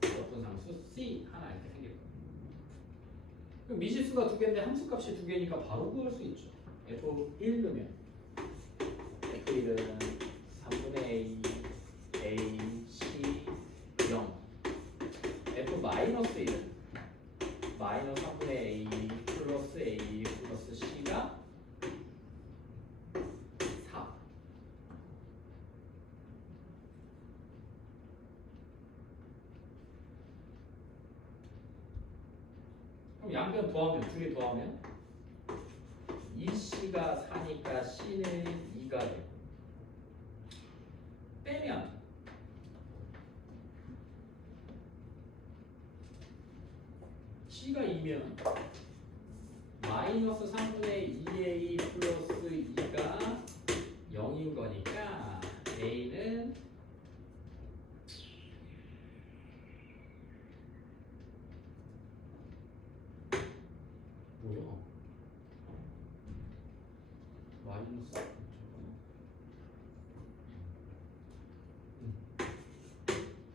적분상수 C 하나 이렇게 생길 거예요. 그럼 미지수가 두 개인데 함수값이 두 개니까 바로 구할 수 있죠. F1 넣으면 F1은 3분의 A, C, 0 F-1은 마이너스 3분의 A 플러스 C가 4 그럼 양변 더하면 둘이 더하면 2C가 4니까 C는 2가 되고 빼면 C가 2면 마이너스 3분의 2A 플러스 2가 0인 거니까 A는 뭐야? 마이너스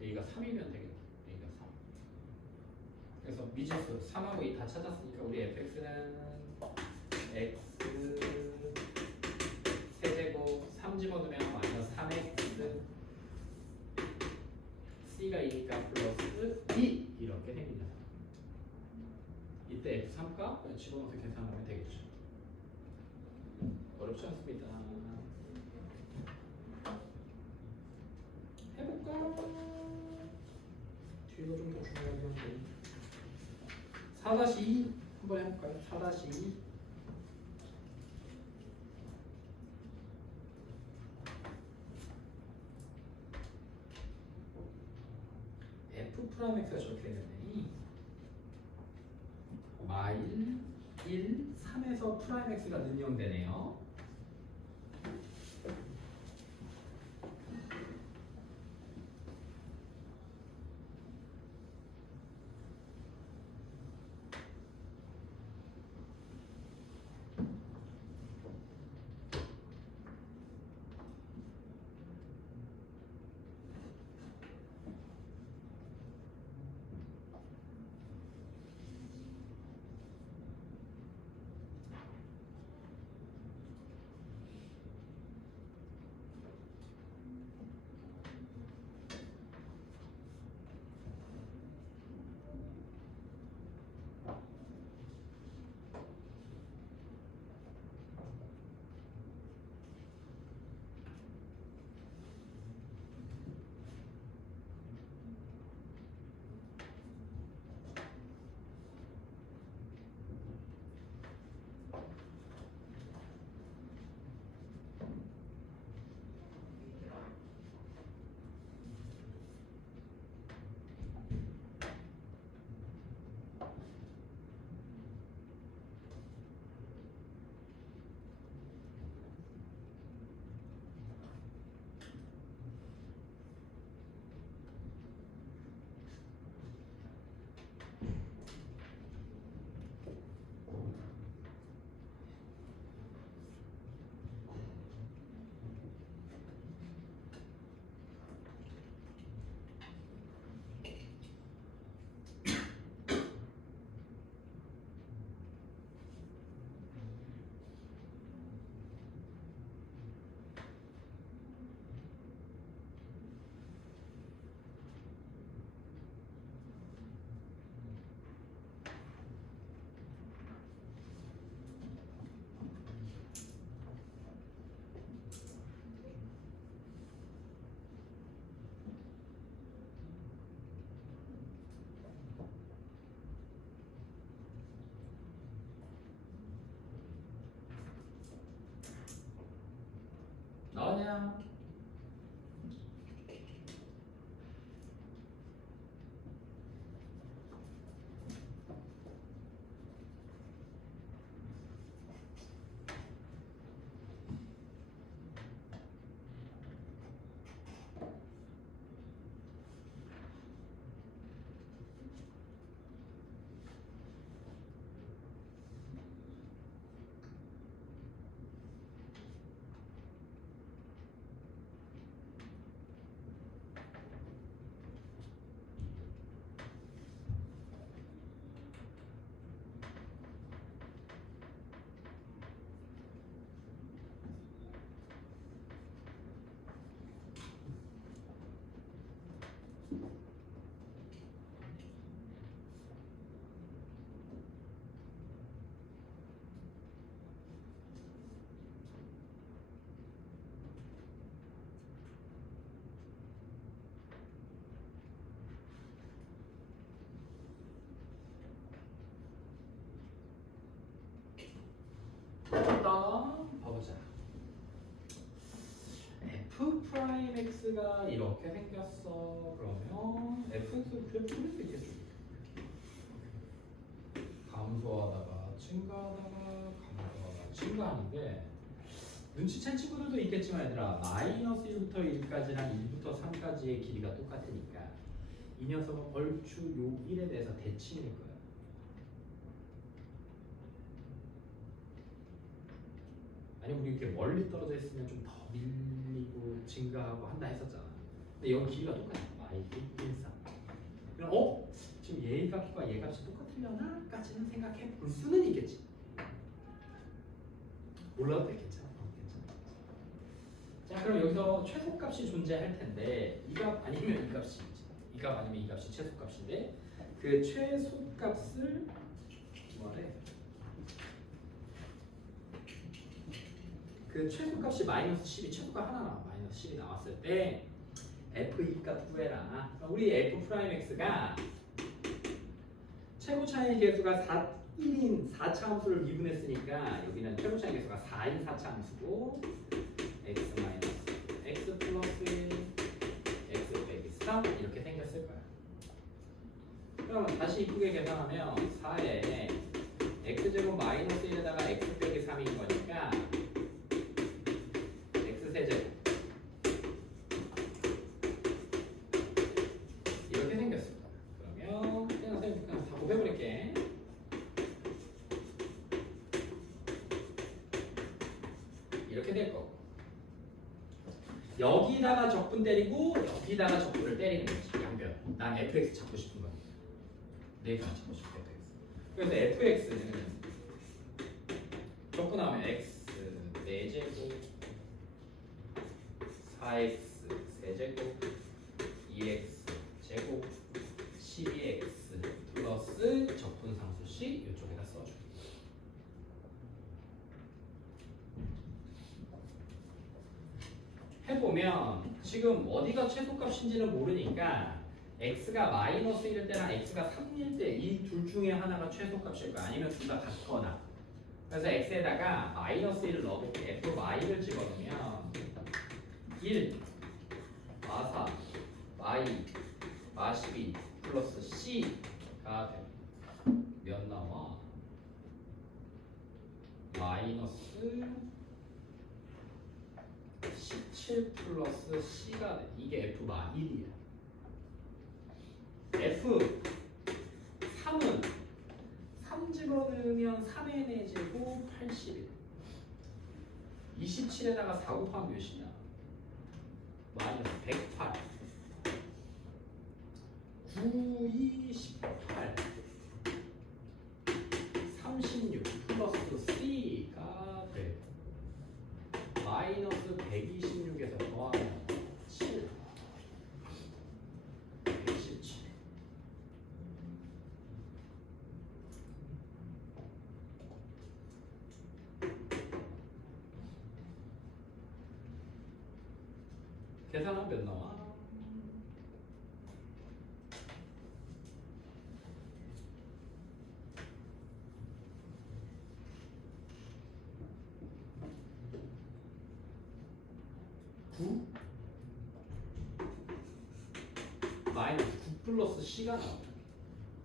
A가 3이면 되겠다. A가 3. 그래서 미지수 3하고 2 다 찾았으니까 우리 fx는 x 세제곱 3 집어넣으면 마이너스 3x c가 2니까 플러스 2 이렇게 됩니다. 이때 f3값 집어넣어서 계산하면 되겠죠. 어렵지 않습니다. 해볼까? 뒤가 좀 더 중요하긴 한데 4-2 한번 해볼까요? 4-2 F'X가 저렇게 되는데 마일 1, 3에서 프라임X가 능형되네요. 일단 봐보자. f 프라임 x가 이렇게 생겼어. 그러면 fx 그래프를 수 있겠지. 감소하다가 증가하다가 감소하다가 증가하는데 눈치챈 친구들도 있겠지만 얘들아 마이너스 1부터 1까지랑 1부터 3까지의 길이가 똑같으니까 이 녀석은 얼추 요 1에 대해서 대칭일 거야. 아니 우리 이렇게 멀리 떨어져 있으면 좀 더 밀리고 증가하고 한다 했었잖아. 근데 여기 길이가 똑같아. 마이 1, 3. 그럼 지금 얘 값과 얘 값이 똑같으려나? 까지는 생각해 볼 수는 있겠지. 몰라도 돼. 괜찮아. 자 그럼 여기서 최소값이 존재할 텐데 이 값 아니면 이 값이 이 값 아니면 이 값이 최소값인데 그 최소값을 뭐래? 그 최소값이 마이너스 10이 최소가 하나 나와 마이너스 10이 나왔을 때 f2 값 구해라. 우리 f 프라임 x가 최고 차이 계수가 1인 4차 함수를 미분했으니까 여기는 최고 차이 계수가 4인 4차 함수고 x 마이너스 x 플러스 1 x 빼기 3 이렇게 생겼을 거야. 그럼 다시 이쁘게 계산하면 4에 x제곱 마이너스 1에다가 x 빼기 3인 거니까 x세제곱 이렇게 생겼을 거야. 그러면 그냥 다 곱해버릴게. 이렇게 될 거고 여기다가 적분 때리고 여기다가 적분을 때리는 거지. 양변. 난 fx 찾고 싶은 거야. 내가 찾고 싶은 fx. 그래서 fx는 적분하면 x 4제곱 4x 세제곱 2x 제곱 12x 플러스 적분상수식 이쪽에다 써줘. 해보면 지금 어디가 최소값인지는 모르니까 x가 마이너스 1일 때나 x가 3일 때 이 둘 중에 하나가 최소값일 거야. 아니면 둘 다 같거나. 그래서 x에다가 마이너스 1을 넣어볼게. f y를 집어넣으면 1 마사 y 마12 플러스 c가 돼. 몇 나와? 마이너스 17 플러스 c가 돼. 이게 f 마 1이야. f 3은 3 집어넣으면 3의 4제곱 81 27에다가 4 곱하면 몇이냐? 마이너스 108 9, 2, 18 36 플러스 c가 돼. 마이너스 126에서 더하면 7 117 계산하면 몇 나와? 마이너스 9 플러스 c가 나와.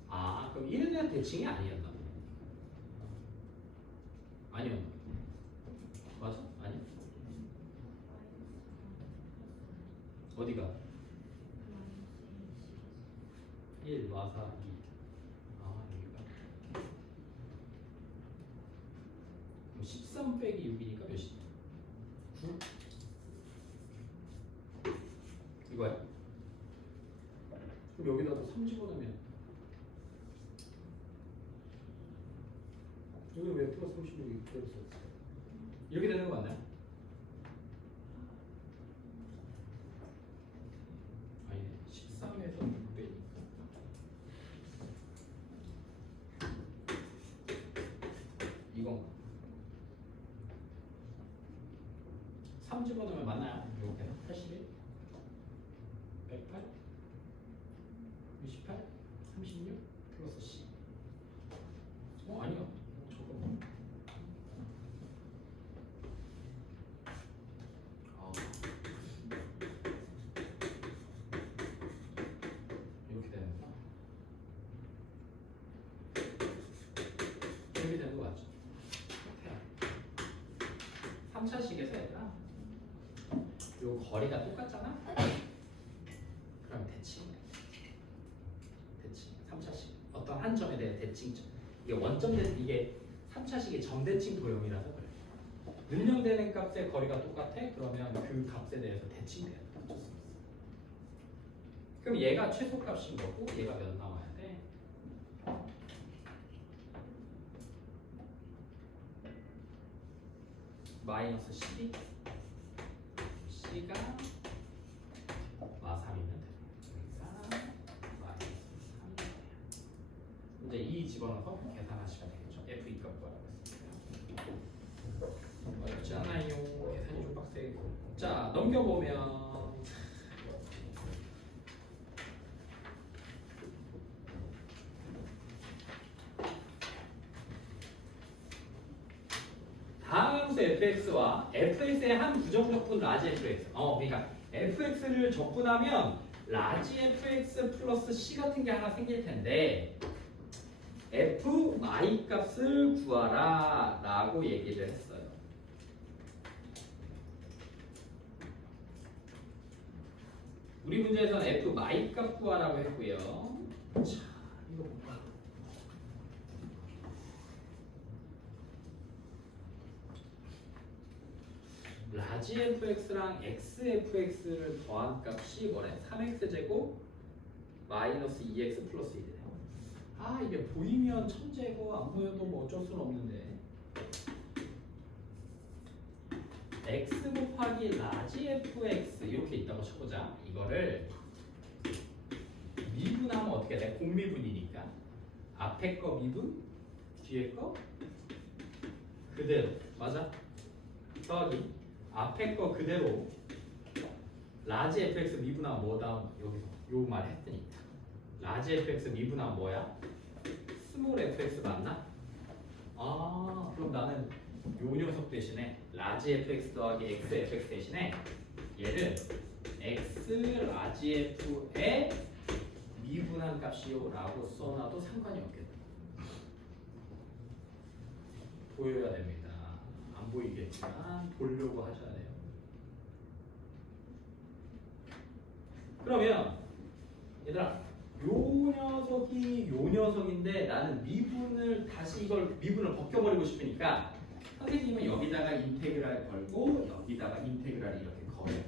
아 그럼 1에 대한 대칭이 아니었나 보네. 아니었나? 맞아? 아니? 어디가? 1 마사 2. 아 여기가. 그럼 13 빼기 6이니까 몇이지? 9? 이거야? 그럼 여기다가 3 집어넣으면 여기는 왜 플러스 36이 그대로 썼어? 이렇게 되는 거 맞나요? 아니네. 13에서 6 빼니까 이건가? 3 집어넣으면 맞나요? 이렇게 81 108 28 36 플러스 C. 아니야. 잠깐만. 3차식에서 얘들아 요 거리가 똑같잖아? 그럼 대칭이야. 대칭 3차식 어떤 한 점에 대해 대칭점 이게 원점 대 이게 3차식이 정대칭 도형이라서 그래. 늘령되는 값의 거리가 똑같아? 그러면 그 값에 대해서 대칭돼야 돼. 그럼 얘가 최소값인 거고 얘가 몇 나와야 돼? 마이너스 12 C가 마3이면 돼. 그러니까 마이너스 3. 이제 2 집어넣어서 계산하시면 되겠죠. F2 값 구하라고 했습니다. 어렵지 않아요. 계산이 좀 빡세고. 자 넘겨보면 다함수 fx와 fx의 한 부정적분 라지 fx. 그러니까 fx를 적분하면 라지 fx 플러스 c 같은 게 하나 생길 텐데 f y 값을 구하라라고 얘기를 했어요. 우리 문제에서는 f y 값 구하라고 했고요. 자, 이거 볼까? 라지 fx랑 xfx를 더한 값이 뭐래? 3x제곱 마이너스 2x 플러스 1이래. 아 이게 보이면 천재고 안 보여도 뭐 어쩔 수는 없는데 x 곱하기 라지 fx 이렇게 있다고 쳐보자. 이거를 미분하면 어떻게 돼? 공미분이니까 앞에 거 미분 뒤에 거 그대로 맞아? 더하기 앞에 거 그대로 라지 fx 미분하면 뭐다? 여기서 요 말 했으니까 라지 fx 미분하면 뭐야? 스몰 fx 맞나? 아 그럼 나는 요 녀석 대신에 라지 fx 더하기 x fx 대신에 얘를 x 라지 f의 미분한 값이요 라고 써놔도 상관이 없겠다. 보여야 됩니다. 안 보이겠지만 보려고 하셔야 돼요. 그러면 얘들아 요 녀석인데 나는 미분을 다시 이걸 미분을 벗겨버리고 싶으니까 선생님은 여기다가 인테그랄 걸고 여기다가 인테그랄 이렇게 걸어요.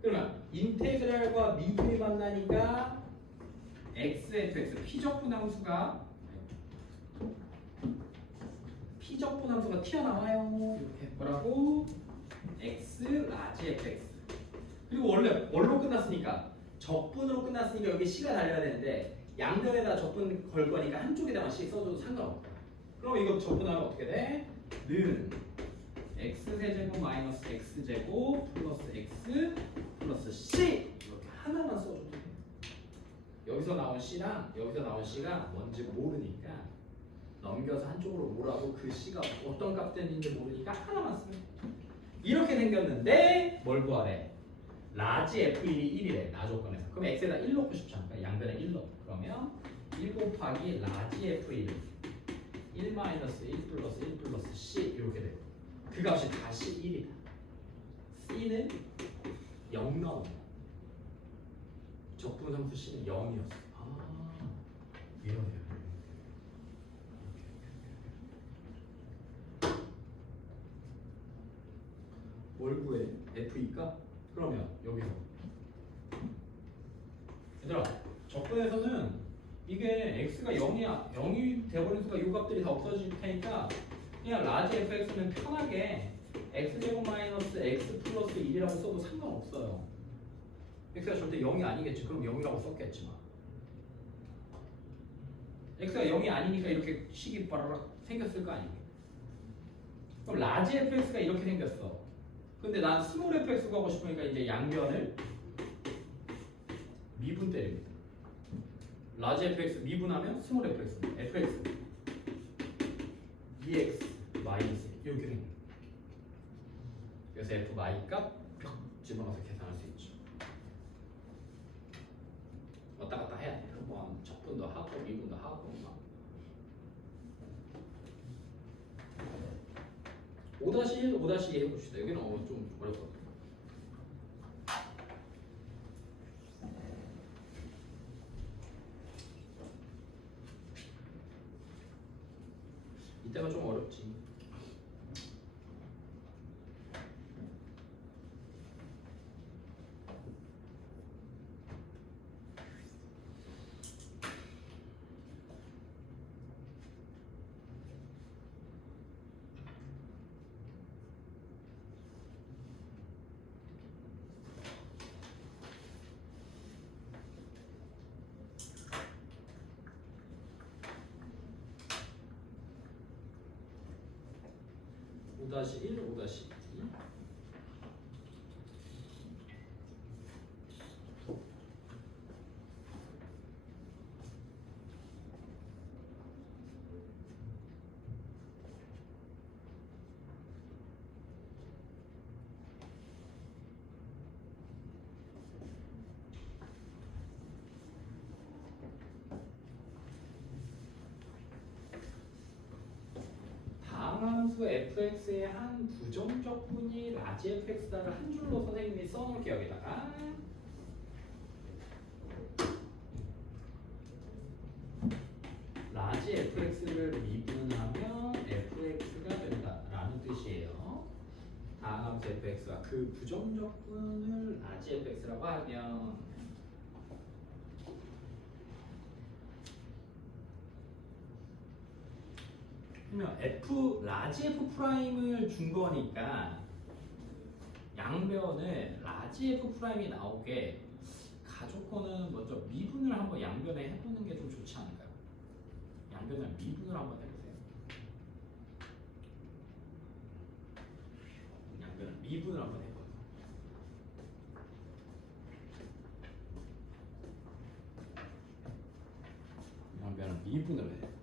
그러면 인테그랄과 미분이 만나니까 xfx 피적분함수가 튀어나와요. 이렇게 뭐라고? x 라지 fx. 그리고 원래 뭘로 끝났으니까 적분으로 끝났으니까 여기 c가 달려야 되는데 양변에다 적분 걸 거니까 한쪽에다만 c 써줘도 상관없다. 그럼 이거 적분하면 어떻게 돼? 는 x세제곱 마이너스 x제곱 플러스 x 플러스 c 이렇게 하나만 써줘도 돼. 여기서 나온 c랑 여기서 나온 c가 뭔지 모르니까 넘겨서 한쪽으로 몰아도 그 c가 어떤 값 되는지 모르니까 하나만 쓰면 돼. 이렇게 생겼는데 뭘 구하래? 라지 f1이 1이래. 나 조건에서. 그럼 x에다 1 넣고 싶지 않을까? 양변에 1 넣어. 그러면 1 곱하기 라지 f1 1 마이너스 1 플러스 1 플러스 c 이렇게 돼요. 그 값이 다시 1이다. c는 0 나온다. 적분함수 c는 0이었어. 아 이러네요. 뭘 구해? f2가? 그러면 여기서 얘들아 적분에서는 이게 x가 0이 돼버린 수가 이 값들이 다 없어질 테니까 그냥 라지 fx는 편하게 x제곱 마이너스 x 플러스 1이라고 써도 상관없어요. x가 절대 0이 아니겠지. 그럼 0이라고 썼겠지만 x가 0이 아니니까 이렇게 식이 바라락 생겼을 거 아니에요. 그럼 라지 fx가 이렇게 생겼어. 근데 난 스몰 fx 구하고 싶으니까 이제 양변을 미분 때립니다. 라지 fx 미분하면 스몰 fx, fx 2x 마이너스 이렇게 생깁니다. 그래서 f y 값 벽 집어넣어서 계산할 수 있죠. 왔다 갔다 해야 돼요. 뭐 적분도 하고 미분도 하고 막. 5-1, 5-2 해봅시다. 여기는 좀 어렵거든요. 이때가 좀 어렵지. 다시 1, 5-2. 함수 fx의 한 부정적분이 라지 fx다를 한 줄로 선생님이 써놓을게요. 여기다가 라지 fx를 미분하면 fx가 된다라는 뜻이에요. 다음 함수 fx가 그 부정적분을 라지 fx라고 하면 그러면 라지 f 프라임을 준 거니까 양변을 라지 f 프라임이 나오게 가족거는 먼저 미분을 한번 양변에 해보는 게 좀 좋지 않을까요? 양변을 미분을 한번 해보세요. 양변을 미분을 한번 해보세요. 양변을 미분을 해요.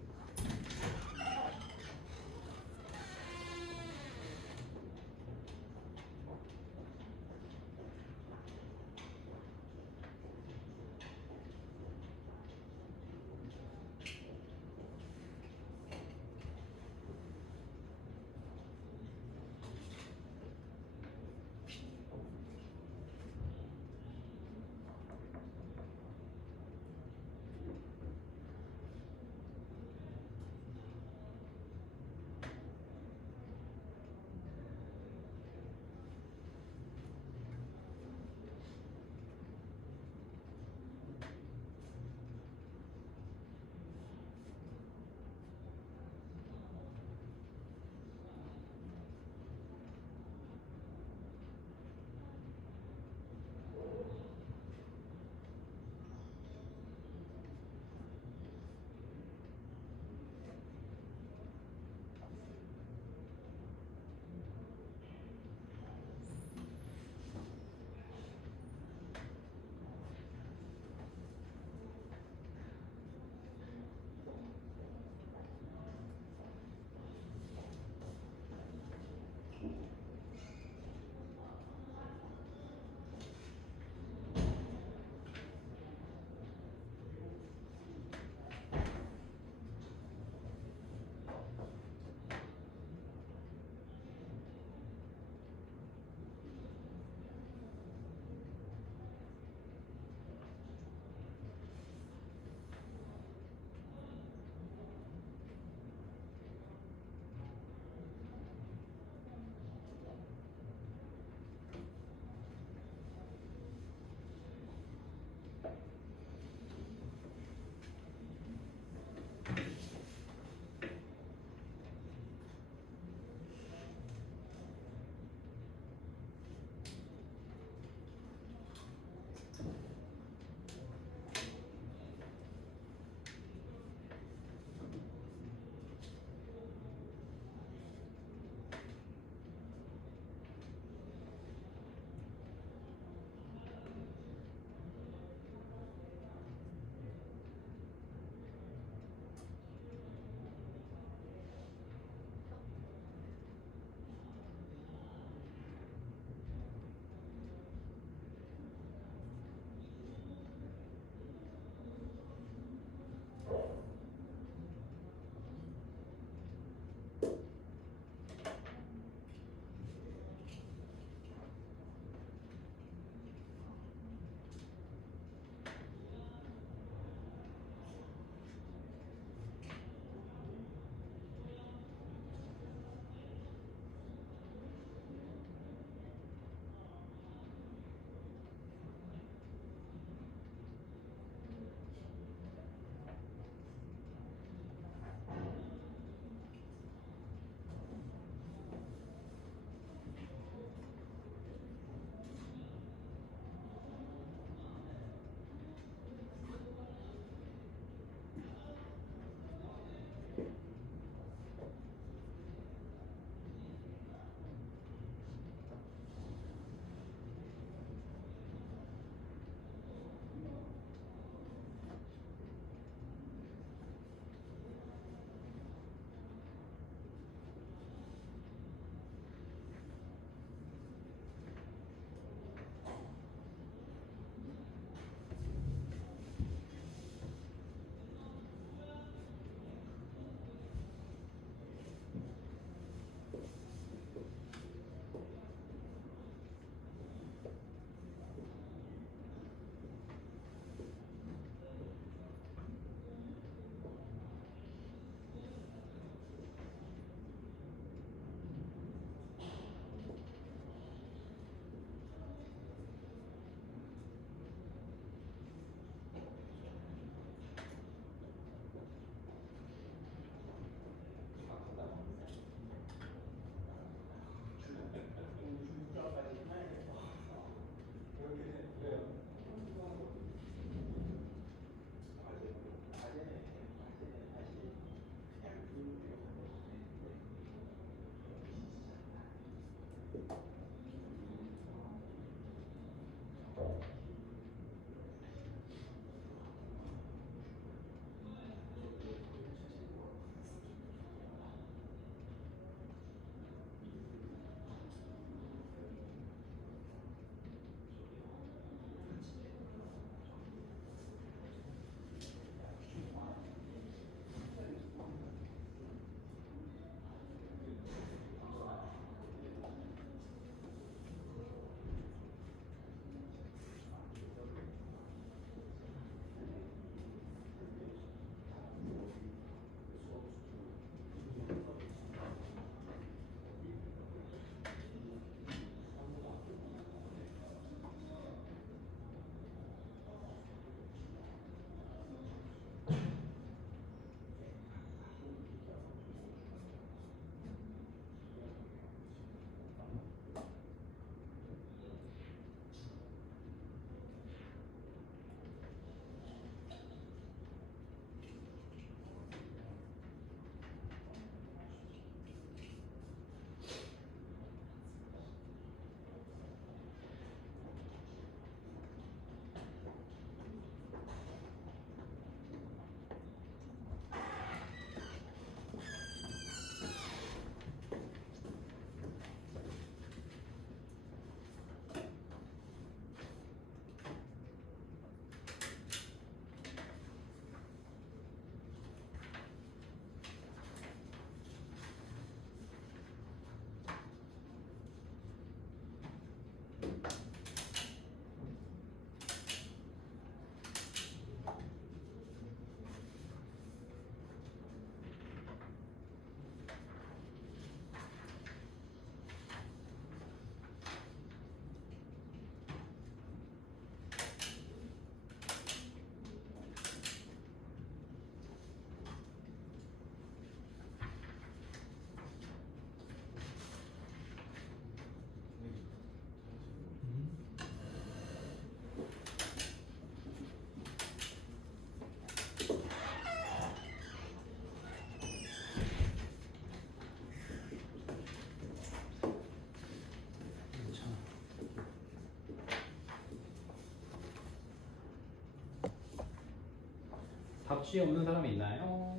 답지에 없는 사람 있나요?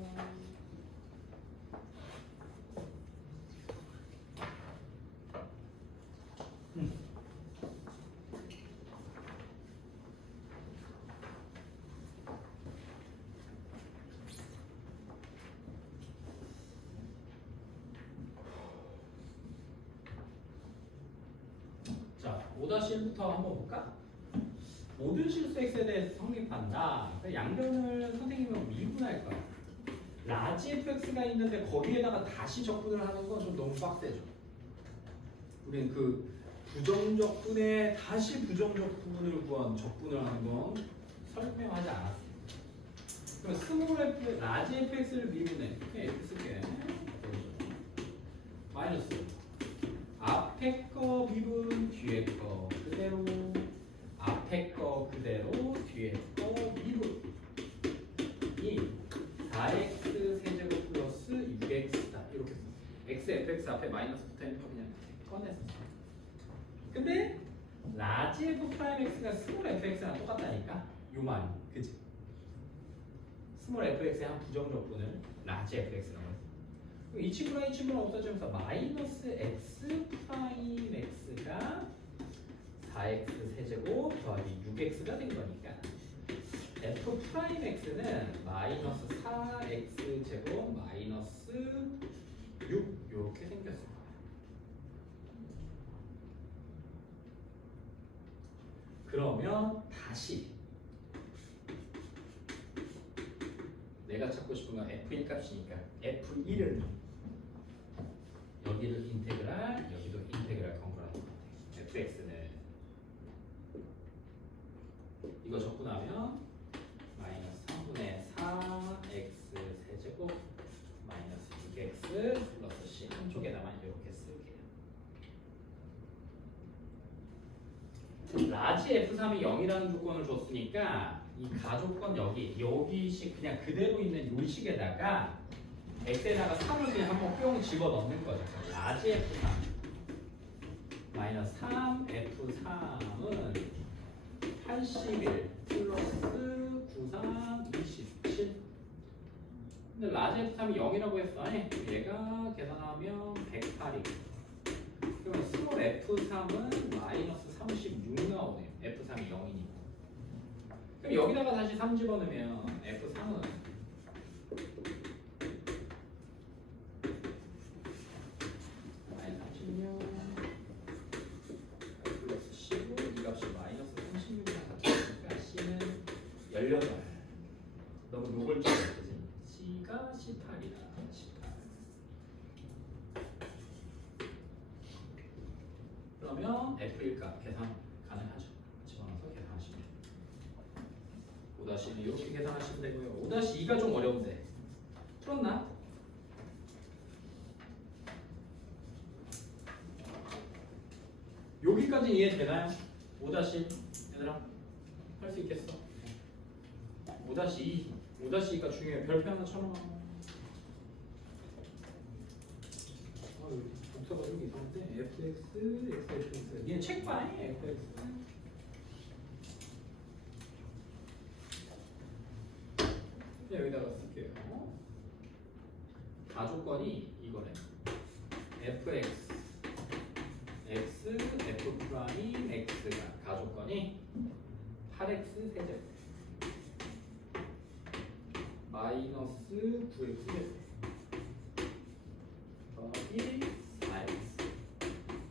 자, 5-1부터 한번 볼까? 모든 실수 x에 대해서 성립한다. 그러니까 양변을 선생님은 미분할 거야. 라지 fx가 있는데 거기에다가 다시 적분을 하는 건 좀 너무 빡세죠. 우리는 그 부정적분에 다시 부정적분을 구한 적분을 하는 건 설명하지 않았습니다. 그럼 스몰 f, 라지 fx를 미분해. 그냥 f 쓸게. 마이너스 앞에 거 미분 뒤에 거 그대로, 앞에 거 그대로 뒤에 거 미분 이 4x 세제곱 플러스 6x다 이렇게 써. x, fx 앞에 마이너스 붙어있는 거 그냥 꺼냈어. 근데 라지 f 프라임 x가 스몰 fx랑 똑같다니까 요 말이, 그치? 스몰 fx의 한 부정적분을 라지 fx라고 했어. 이 친구랑 이 친구랑 없어지면서 마이너스 x 프라임 x가 4x 세제곱 더하기 6x가 된 거니까 f 프라임 x는 마이너스 4x 제곱 마이너스 6 이렇게 생겼을 거야. 그러면 다시 내가 찾고 싶은 건 f1 값이니까 f1을 여기를 인테그랄, 여기도 인테그랄 건거라는 것 같아. fx는 이거 적분하면 마이너스 3분의 4x 세제곱 마이너스 6x 플러스 c 한쪽에다만 이렇게 쓸게요. 라지 f3이 0이라는 조건을 줬으니까 이 가조건 여기씩 그냥 그대로 있는 요 식에다가 x에다가 3을 그냥 한번 뿅 집어넣는 거죠. 라지 f3 마이너스 3 f3은 81 플러스 93 27. 근데 라지 f3이 0이라고 했어. 아니 얘가 계산하면 108이. 그러면 스몰 f3은 마이너스 36 나오네요. f3이 0이니까. 그럼 여기다가 다시 3 집어넣으면 f3은 플러스 15, 이 값이 마이너스 36이랑 같으니까 C는 18. 너무 노골적이야, 그지? C가 18이다. 18. 그러면 F1 값 계산 가능하죠. 집어넣어서 계산하시면 돼요. 5-1 이렇게 계산하시면 되고요. 5-2가 좀 어려운데 풀었나? 여기까지 이해되나요? 5-1 얘들아 할 수 있겠어? 5-2 5-2가 중요해. 별표 하나 쳐놔. 복사가 좀 이상한데 fx, xx 니네 책 봐. fx 여기다가 쓸게요. 가조건이 이거네. fx x, f 프라임 x가 가조건이 8x 세제곱 마이너스 9x 제곱 더하기 4x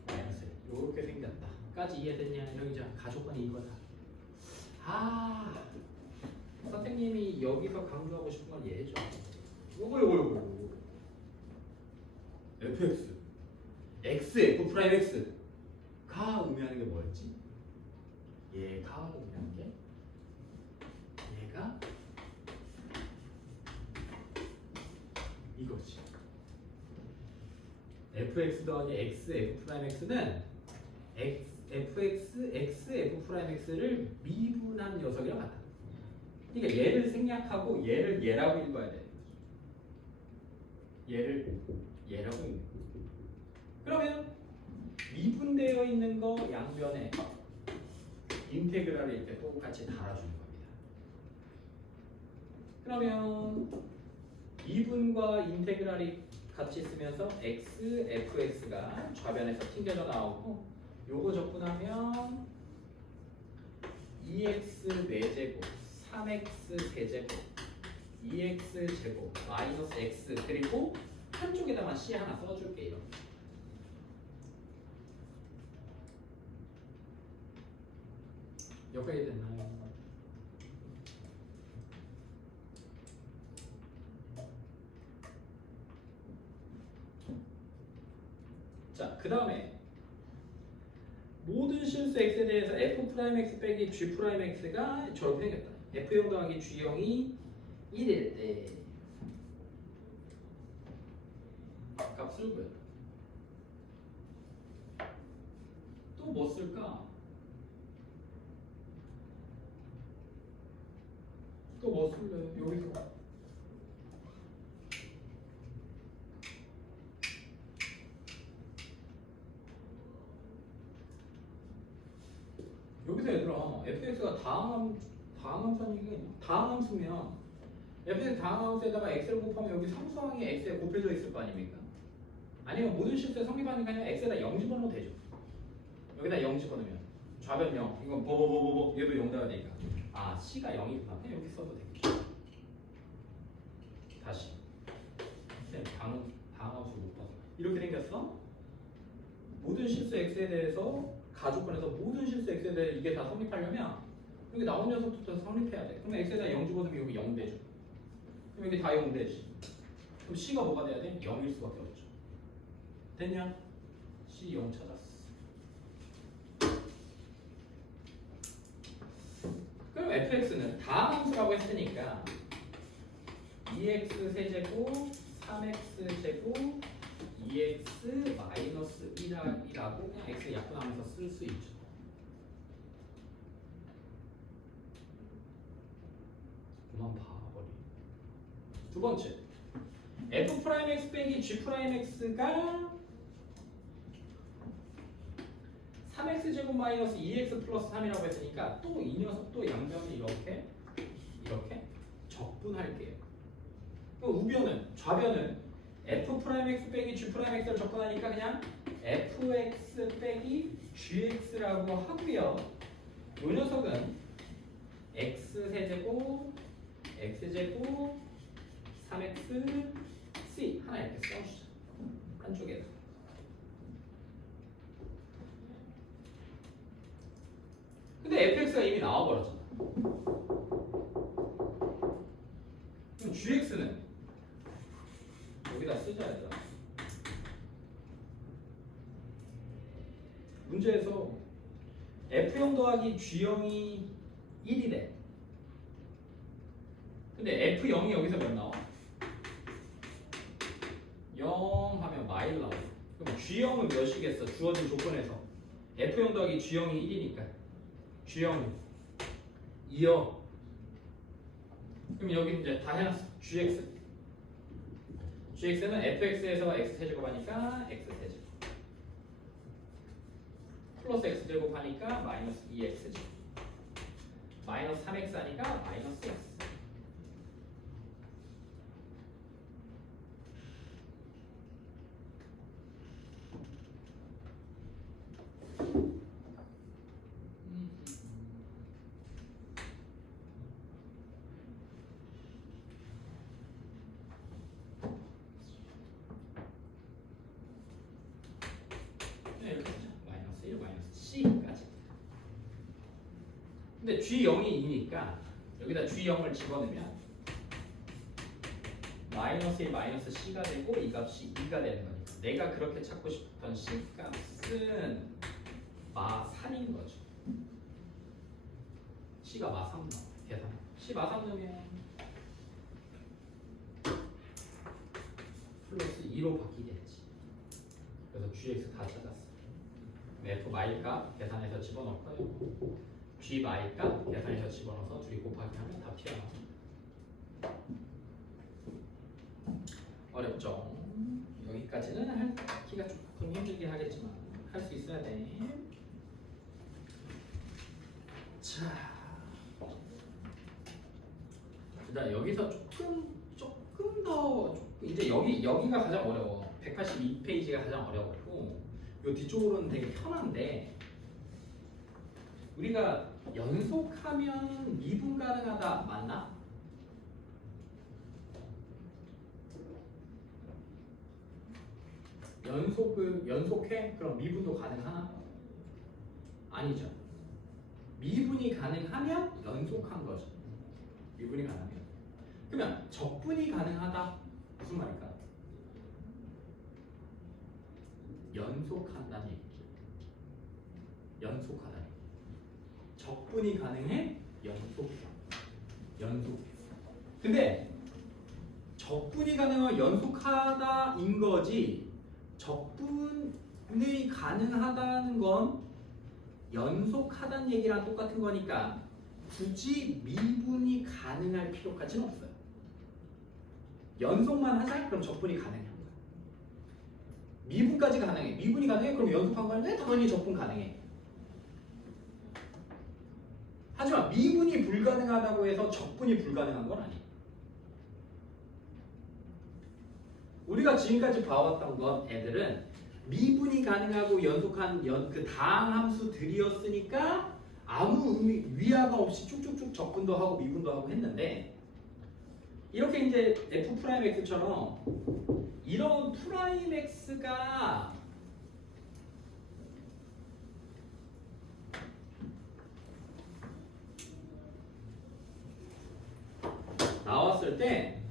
마이너스 이렇게 생겼다. 까지 이해됐냐? 여기 자 가조건이 이거다. 아 선생님이 여기서 강조하고 싶은 건 얘죠. 요거 fx x, f 프라임 x가 의미하는 게 뭐였지? 얘가 의미하는 게 얘가 이거지. fx 더하기 x, f 프라임 x는 fx, x, f 프라임 x를 미분한 녀석이랑 같아. 그러니까 얘를 생략하고 얘를 얘라고 읽어야 돼. 얘를 얘라고 읽는 거야. 그러면 미분되어 있는 거 양변에 인테그랄을 이렇게 똑같이 달아주는 겁니다. 그러면 미분과 인테그랄이 같이 쓰면서 x, fx가 좌변에서 튕겨져 나오고 요거 적분하면 2x 4제곱, 3x 세제곱, 2x 제곱, 마이너스 x 그리고 한쪽에다만 c 하나 써줄게요. 여기까지 됐나요? 자, 그 다음에 모든 실수 x에 대해서 f'(x) 빼기 g'(x가 저렇게 생겼다. f형 더하기 g형이 1일 때 값을 구해. 또 뭐 쓸까? 또 뭐 쓸래? 여기서 여기서 얘들아 fx가 다항함수라는 얘기가 있나? 다항함수면 fx 다항함수에다가 x를 곱하면 여기 상수항이 x에 곱해져 있을 거 아닙니까? 아니면 모든 실수에 성립하니까 그냥 x에다 0 집어넣어도 되죠. 여기다 0 집어넣으면 좌변 0 이건 뭐뭐뭐뭐 얘도 0 돼야 되니까 아 c가 0이구나 그냥 여기 써도 되겠죠. 다시 다항함수 못 봐서 이렇게 생겼어. 모든 실수 x에 대해서 가족권에서 모든 실수 x에 대해 이게 다 성립하려면 여기 나온 녀석부터 성립해야 돼. 그럼 x에다 0 집어넣으면 여기 0 되죠. 그럼 여기 다 0 되지. 그럼 c가 뭐가 돼야 돼? 0일 수밖에 없죠. 됐냐? c 0 찾았어. 그럼 fx는 다항함수라고 했으니까 2x 세제곱 3x 제곱 2x 마이너스 1이라고 그냥 x 약분하면서 쓸 수 있죠. 그만 봐버리. 두 번째, f'(x) 빼기 g'(x가 3x 제곱 마이너스 2x 플러스 3이라고 했으니까 또 이 녀석도 양변을 이렇게 적분할게요. 그럼 우변은 좌변은 f'(x) 빼기 g'(x를 적분하니까 그냥 fx 빼기 gx라고 하고요. 이 녀석은 x 세제곱 x제곱 3x c 하나 이렇게 써주자. 한쪽에다. 근데 fx가 이미 나와버렸잖아. 그럼 gx는 여기다 쓰자 얘들아. 문제에서 f형 더하기 g형이 1이래. 근데 f0이 여기서 몇 나와? 0 하면 마일 나와. 그럼 g형은 몇이겠어? 주어진 조건에서 f형 더하기 g형이 1이니까 g형은 2요. 그럼 여기 이제 다 해놨어. gx는 fx에서 x 세제곱 하니까 x 세제곱 플러스 x 제곱 하니까 마이너스 2x 제곱 마이너스 3x 하니까 마이너스 x. 이렇게 마이너스 c까지. 근데 g0이 2니까 여기다 g0을 집어넣으면 마이너스 1 마이너스 c가 되고 이 값이 2가 되는 거니까 내가 그렇게 찾고 싶었던 c 값은 마3인 거죠. c가 마3 나와. 계산. c 마3 넣으면 플러스 2로 바뀌게 되지. 그래서 gx 다 찾았어. f 마일값 계산해서 집어넣고요. g 마일값 계산해서 집어넣어서 둘이 곱하기 하면 다 튀어나와. 어렵죠? 여기까지는 하기가 조금 힘들긴 하겠지만 할 수 있어야 돼. 자, 그다음 여기서 조금 더 이제 여기가 가장 어려워. 182페이지가 가장 어려웠고 요 뒤쪽으로는 되게 편한데 우리가 연속하면 미분 가능하다 맞나? 연속해? 그럼 미분도 가능하나? 아니죠. 미분이 가능하면 연속한 거죠. 미분이 가능하면. 그러면 적분이 가능하다 무슨 말일까? 연속한다는 얘기죠. 연속하다는 얘기. 적분이 가능해? 연속해. 근데 적분이 가능한 연속하다인 거지 적분이 가능하다는 건 연속하다는 얘기랑 똑같은 거니까 굳이 미분이 가능할 필요까지는 없어요. 연속만 하자? 그럼 적분이 가능해. 미분까지 가능해. 미분이 가능해? 그럼 연속한 거는 당연히 적분 가능해. 하지만 미분이 불가능하다고 해서 적분이 불가능한 건 아니에요. 우리가 지금까지 봐왔던 건 애들은 미분이 가능하고 연속한 그 다항함수들이었으니까 아무 위화가 없이 쭉쭉쭉 적분도 하고 미분도 하고 했는데 이렇게 이제 F'X처럼 이런 프라임 X가 나왔을 때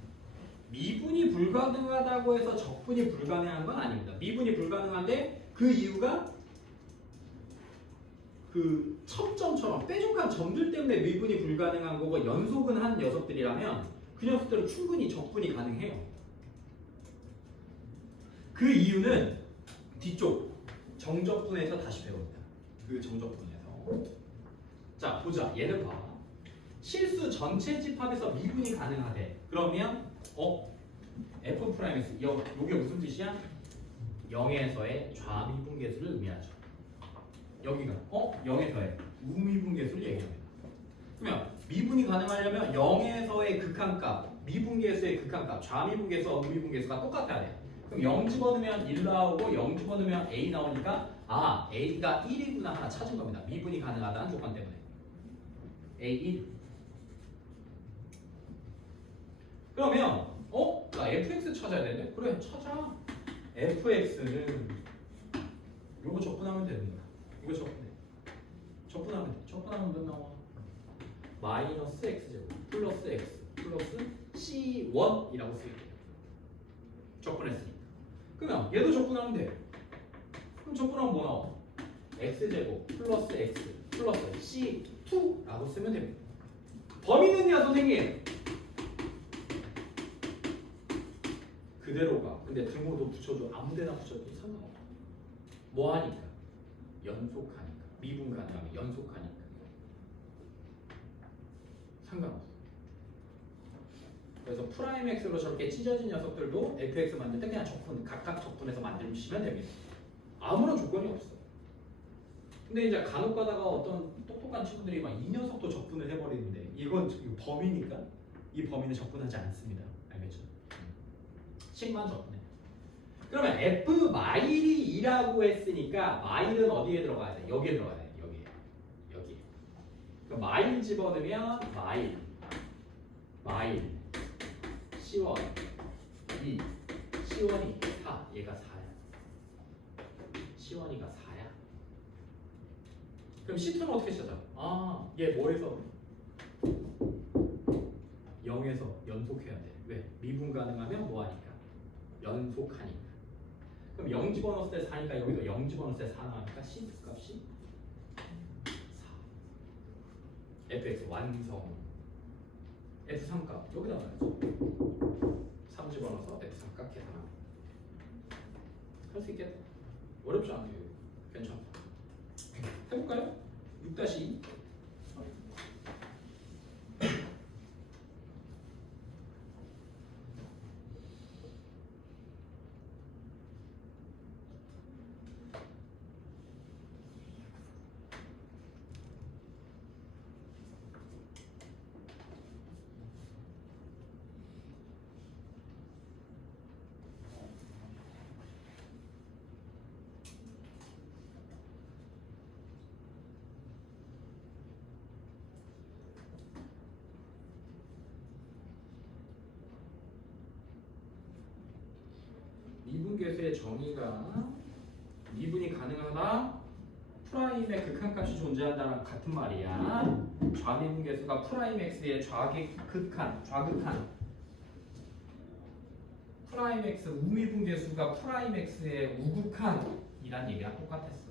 미분이 불가능하다고 해서 적분이 불가능한 건 아닙니다. 미분이 불가능한데 그 이유가 그 첨점처럼 뾰족한 점들 때문에 미분이 불가능한 거고 연속은 한 녀석들이라면 그 녀석들은 충분히 적분이 가능해요. 그 이유는 뒤쪽 정적분에서 다시 배웁니다. 그 정적분에서. 자 보자. 얘는 봐. 실수 전체 집합에서 미분이 가능하대. 그러면 F'X 요게 무슨 뜻이야? 0에서의 좌미분계수를 의미하죠. 여기가 0에서의 우미분계수를 얘기합니다. 그러면 미분이 가능하려면 0에서의 극한값, 미분계수의 극한값, 좌미분계수와 우미분계수가 똑같아야 돼. 그럼 0 집어넣으면 1 나오고 0 집어넣으면 A 나오니까 A가 1이구나 하나 찾은 겁니다. 미분이 가능하다는 조건 때문에. A1. 그러면 나 fx 찾아야 되는데? 그래 찾아. fx는 요거 적분하면 됩니다. 이거 적분하면 돼. 적분하면 몇 나와? 마이너스 x제곱 플러스 x 플러스 c1이라고 쓰일게요. 적분했으니까. 그러면 얘도 적분하면 돼. 그럼 적분하면 뭐 나와? x제곱 플러스 x 플러스 c2라고 쓰면 됩니다. 범위는요 선생님 그대로 가. 근데 등호도 붙여줘. 아무데나 붙여도 상관없어. 뭐 하니까? 연속하니까. 미분 가능하면 연속하니까. 상관없어. 그래서 프라임 x로 저렇게 찢어진 녀석들도 fx 만들 때 그냥 각각 적분해서 만들시면 됩니다. 아무런 조건이 없어. 근데 이제 간혹 가다가 어떤 똑똑한 친구들이 막 이 녀석도 적분을 해버리는데 이건 범위니까 이 범위는 적분하지 않습니다. 알겠죠? 식만 적분해. 그러면 f 마일이 2라고 했으니까 마일은 어디에 들어가야 돼? 여기에 들어가야 돼. 여기에. 그럼 마일 집어넣으면 마일 C1 2 C1이 4 얘가 4야. C1이가 4야. 그럼 C2는 어떻게 찾아? 얘 뭐에서? 0에서 연속해야 돼. 왜? 미분 가능하면 뭐하니까? 연속하니까. 그럼 0 집어넣었을 때 4니까 여기도 0 집어넣었을 때 4 나오니까 C2 값이 4. fx 완성. f3 값 여기다 넣어야죠. 3 집어넣어서 f3 값 계산합니다. 할 수 있겠다. 어렵지 않아요. 괜찮다. 해볼까요? 6-2 6-2 x의 정의가 미분이 가능하다. 프라임의 극한값이 존재한다는 같은 말이야. 좌미분 계수가 프라임 x의 좌극한 프라임 x 우미분 계수가 프라임 x의 우극한이란 얘기랑 똑같았어.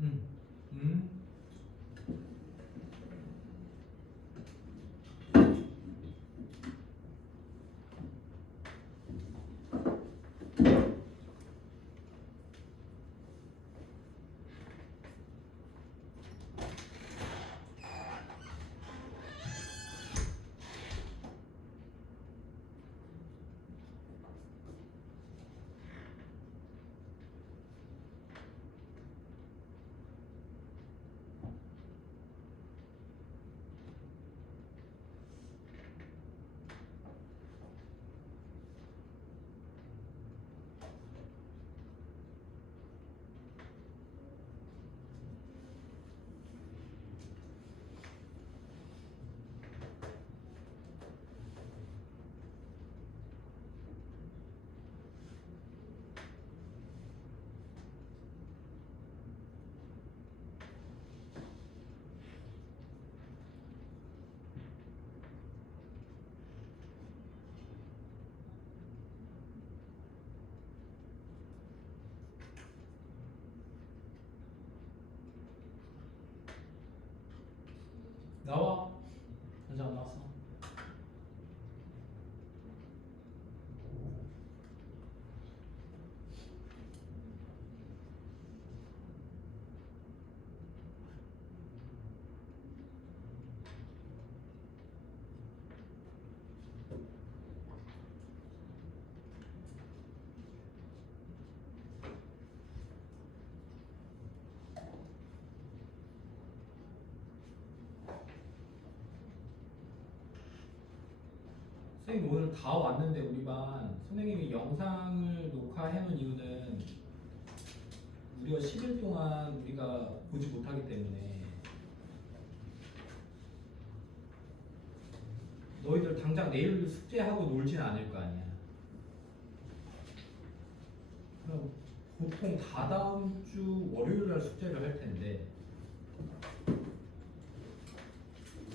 음. 음. 나와. 현재 안 나왔어. 선생님 오늘 다 왔는데 우리 반 선생님이 영상을 녹화해 놓은 이유는 무려 10일 동안 우리가 보지 못하기 때문에 너희들 당장 내일 숙제하고 놀진 않을 거 아니야. 그럼 보통 다다음 주 월요일 날 숙제를 할 텐데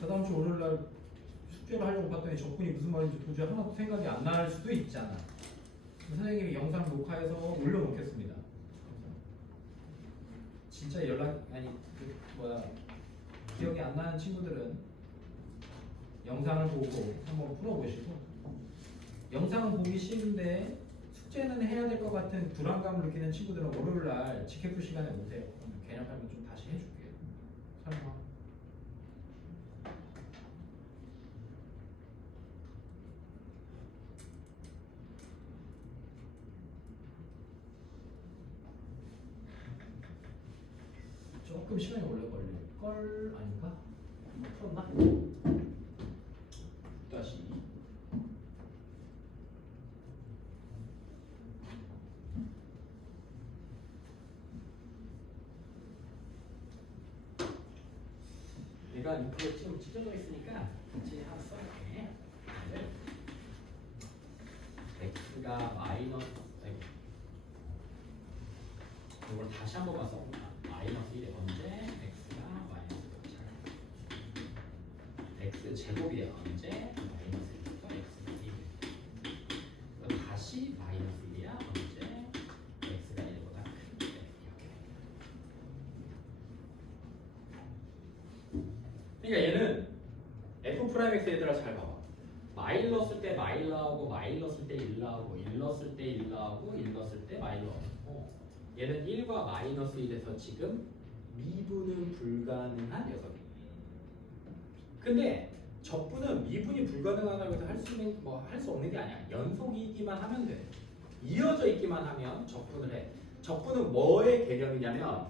다다음 주 월요일 날 숙제를 하려고 봤더니 적분이 무슨 말인지 도저히 하나도 생각이 안 날 수도 있잖아. 선생님이 영상 녹화해서 올려놓겠습니다. 진짜 기억이 안 나는 친구들은 영상을 보고 한번 풀어보시고, 영상은 보기 싫은데 숙제는 해야 될 것 같은 불안감을 느끼는 친구들은 월요일 날 직회프 시간에 오세요. 개념하면 좀 다시 해줄게요. 설마. 조금 시간이 오래 걸릴 걸 아닌가? 풀었나? 다시. 얘가 6% 지금 찢어져 있으니까 같이 하나 써볼게. x가 마이너스, 아이고, 이걸 다시 한번 봐서 마이너스 1에 언제 x가 마이너스 x 제곱이 언제 마이너스 1부터 x가 1. 다시 마이너스 1이야 언제 x가 1보다 큰데 이렇게 됩니다. 그러니까 얘는 f 프라임 x 얘들아 잘 봐봐. 마일 넣었을 때 마일 나오고 마일 넣었을 때 1 나오고 1 넣었을 때 1 나오고 1 넣었을 때 마일 나오고 얘는 1과 마이너스 1에서 지금 미분은 불가능한 녀석이에요. 근데 적분은 미분이 불가능하다고 해서 할 수 있는 할 수 없는 게 아니야. 연속이기만 하면 돼. 이어져 있기만 하면 적분을 해. 적분은 뭐의 개념이냐면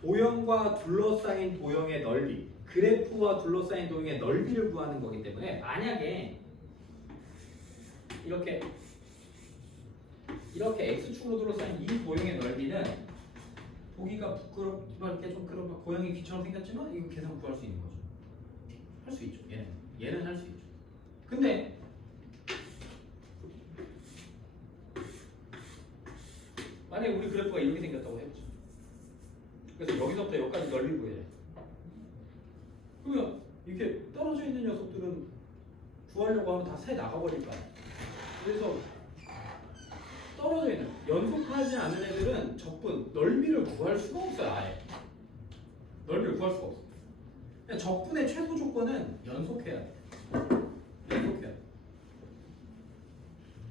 도형과 둘러싸인 도형의 넓이, 그래프와 둘러싸인 도형의 넓이를 구하는 거기 때문에 만약에 이렇게 x축으로 둘러싸인 이 도형의 넓이는 보기가 부끄럽게 좀 그런 고양이 귀처럼 생겼지만 이거 계산 구할 수 있는 거죠. 할 수 있죠. 얘는 할 수 있죠. 근데 만약에 우리 그래프가 이렇게 생겼다고 해보죠. 그래서 여기서부터 여기까지 넓이 구해야 돼. 그러면 이렇게 떨어져 있는 녀석들은 구하려고 하면 다 새 나가버릴 거 아니야. 그래서 떨어져 있는 연속하지 않은 애들은 적분 넓이를 구할 수가 없어요. 아예 넓이를 구할 수가 없어. 그냥 적분의 최소 조건은 연속해야 돼. 연속해야 돼.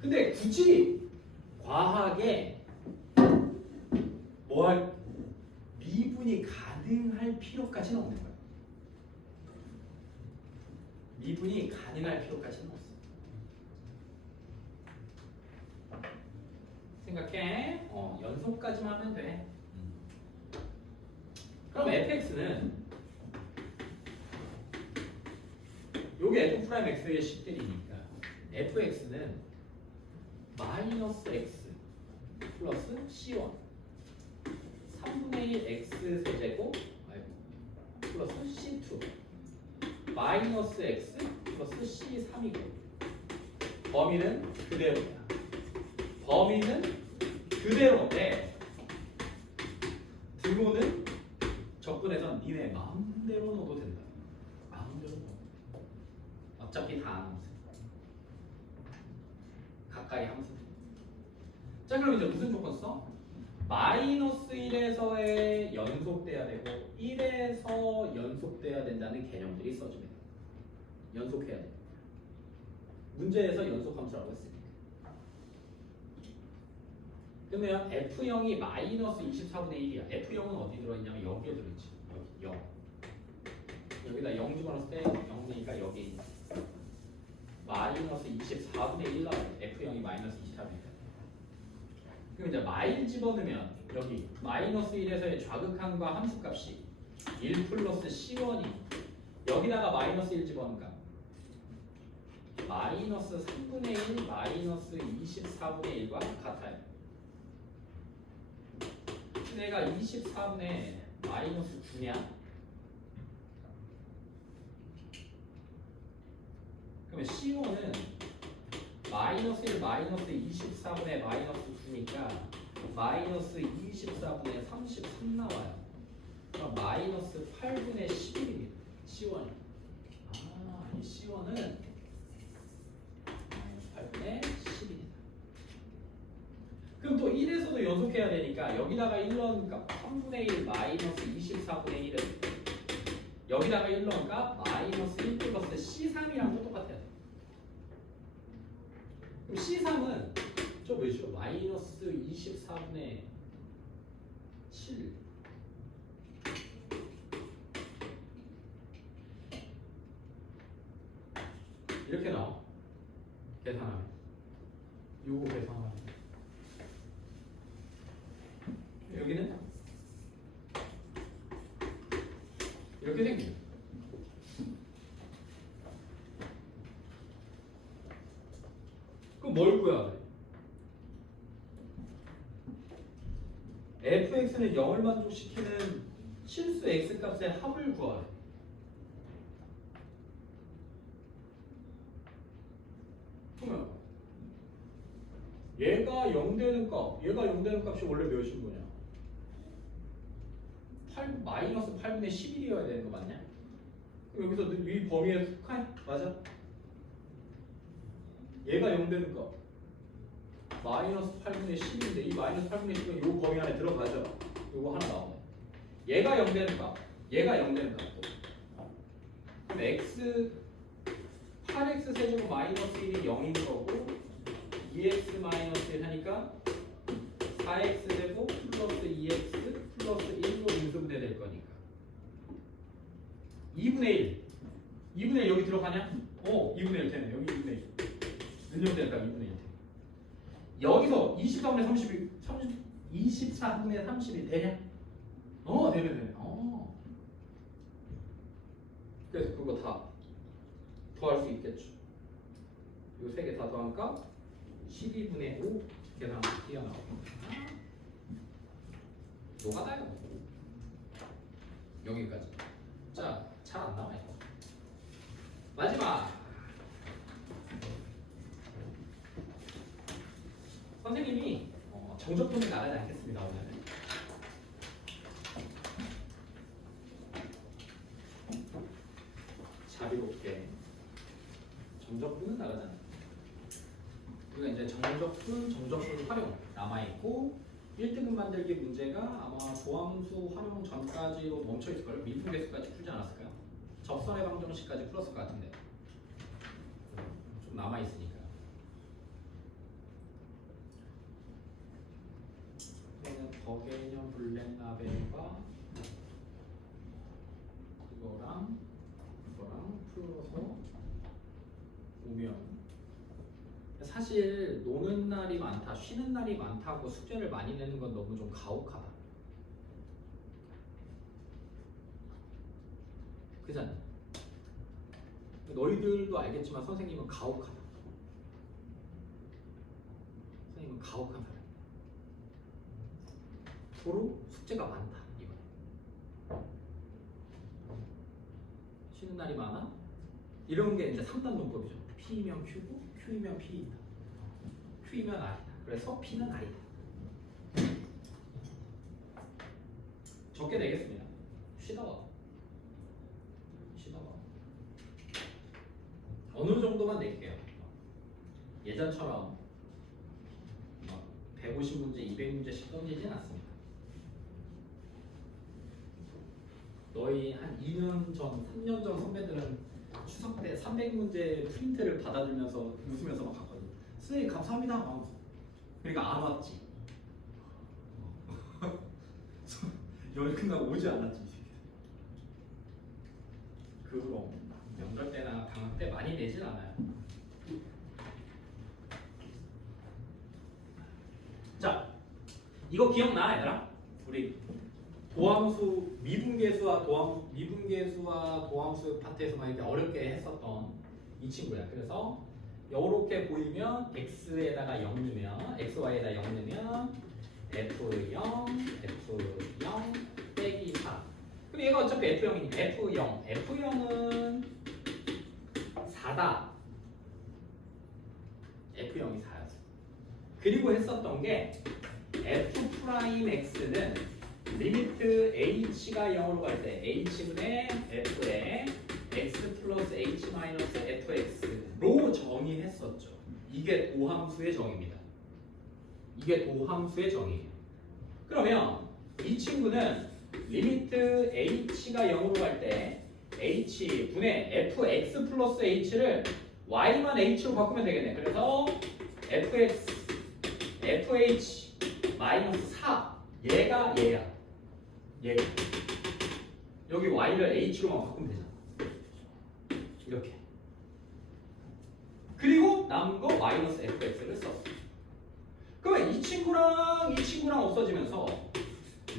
근데 굳이 과하게 미분이 가능할 필요까지는 없는 거야. 미분이 가능할 필요까지는 없어. 생각해. 연속까지만 하면 돼. 그럼 fx는 요게 f 프라임 x의 식들이니까 fx는 마이너스 x 플러스 c1 3분의 1 x 세제곱 플러스 c2 마이너스 x 플러스 c3이고 범위는 그대로야. 범위는 그대로인데 등호는 적분해서 니네 마음대로 넣어도 된다. 마음대로 넣어. 어차피 다 아는 함수. 가까이 함수. 자 그럼 이제 무슨 조건 써? 마이너스 1에서의 연속돼야 되고 1에서 연속돼야 된다는 개념들이 써주면 돼. 연속해야 돼. 문제에서 연속함수라고 했으니까. 그러면 F0이 마이너스 24분의 1이야. F0은 어디 들어있냐면 여기에 들어있지. 여기 0. 여기다 0 집어넣었을 때 0이니까 여기 마이너스 24분의 1 나와요. F0이 마이너스 24분이니까. 그럼 이제 마일 집어넣으면 여기 마이너스 1에서의 좌극함과 함수값이 1 플러스 C1이 여기다가 마이너스 1 집어넣으니까 마이너스 3분의 1 마이너스 24분의 1과 같아요. 내가 24분의 마이너스 9냐? 그러면 C1은 마이너스 1 마이너스 24분의 마이너스 9니까 마이너스 24분의 33 나와요. 그럼 마이너스 8분의 11입니다. C1이. 이 C1은 마이너스 8분의 10입니다. 그럼 또 1에서도 연속해야 되니까 여기다가 1 넣으니까 3분의 1 마이너스 24분의 1은 여기다가 1 넣으니까 마이너스 1 플러스 C3이랑 또 똑같아요. 그럼 C3은 저 뭐죠? 마이너스 24분의 7 이렇게 나와. 계산하면 요거 계산하면 여기는 이렇게 생겨요. 그럼 뭘 구해야 돼? fx는 0을 만족시키는 실수 x 값의 합을 구하래. 얘가 0 되는 값, 얘가 0 되는 값이 원래 몇인 거냐? 8, 마이너스 8분의 11이어야 되는 거 맞냐? 그럼 여기서 이 범위에 속해? 맞아? 얘가 0 되는 값 마이너스 8분의 10인데 이 마이너스 8분의 10은 이 범위 안에 들어가죠? 이거 하나 나오네. 얘가 0 되는 값, 얘가 0 되는 값도. 그럼 x 8x 세제곱 마이너스 1이 0인 거고 2x 마이너스 1 하니까 4x 제곱 플러스 2x 플러스 1로 인수분해 될 거니까 2분의 1 2분의 1 여기 들어가냐? 2분의 1 되네. 여기 2분의 1 늘리면 되니까 2분의 1 되네. 여기서 24분의 31 24분의 31 되냐? 되네. 그래서 그거 다 더할 수 있겠죠. 이 세 개 다 더하니까 12분의 5 계산 뛰어나오고 노가다요. 여기까지. 자, 잘 안 나와요. 마지막. 선생님이 정적분을 나가지 않겠습니다 오늘. 자비롭게 정적분은 나가잖아. 우리가 이제 정적분 활용 남아있고 1등급 만들기 문제가 아마 도함수 활용 전까지로 멈춰있을걸요? 밀분계수까지 풀지 않았을까요? 접선의 방정식까지 풀었을 것 같은데 좀 남아있으니까 그러면 더개념 블랙라벨과 그거랑 풀어서 오면 사실 노는 날이 많다, 쉬는 날이 많다고 숙제를 많이 내는 건 너무 좀 가혹하다. 그잖아. 너희들도 알겠지만 선생님은 가혹하다. 선생님은 가혹한 사람. 서로 숙제가 많다. 이거. 쉬는 날이 많아? 이런 게 이제 3단 논법이죠. P이면 Q고 Q이면 P이다. Q이면 R이다. 그래서 P는 R이다. 적게 내겠습니다. 쉬다 와. 어느 정도만 낼게요. 예전처럼 150문제, 200문제씩 던지진 않습니다. 너희 한 2년 전, 3년 전 선배들은 추석 때 300문제 프린트를 받아들면서 웃으면서 막 갔거든. 선생님 감사합니다. 그러니까 안 왔지. 연휴 끝나고 오지 않았지. 그럼 명절 때나 방학 때 많이 내진 않아요. 자, 이거 기억나 얘들아? 우리 도함수 미분계수와 도함수 파트에서만 이렇게 어렵게 했었던 이 친구야. 그래서 이렇게 보이면 x에다가 0 넣으면 xy에다 0 넣으면 f0 빼기 4. 그럼 얘가 어차피 f0이니까 f0은 4다. f0이 4였어. 그리고 했었던 게 f'x는 리미트 h가 0으로 갈 때 h분의 f에 x 플러스 h 마이너스 fx로 정의했었죠. 이게 도함수의 정의입니다. 이게 도함수의 정의예요. 그러면 이 친구는 리미트 h가 0으로 갈 때 h분의 fx 플러스 h를 y만 h로 바꾸면 되겠네. 그래서 fx fh 마이너스 4 얘가 얘야. 얘가 여기 y를 h로만 바꾸면 되잖아. 이렇게. 그리고 남은 거 마이너스 fx를 썼어. 그러면 이 친구랑 없어지면서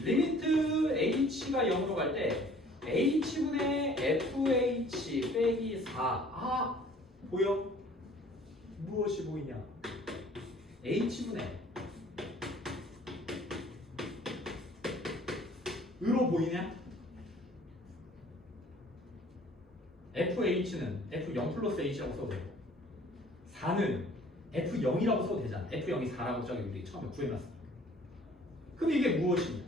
리미트 h가 0으로 갈 때 h분의 fh 빼기 4 보여? 무엇이 보이냐? h분의 으로 보이냐? fh는 f0 플러스 h라고 써도 되고 4는 F0이라고 써도 되잖아. F0이 4라고 저기 우리 처음에 구해놨어. 그럼 이게 무엇이냐?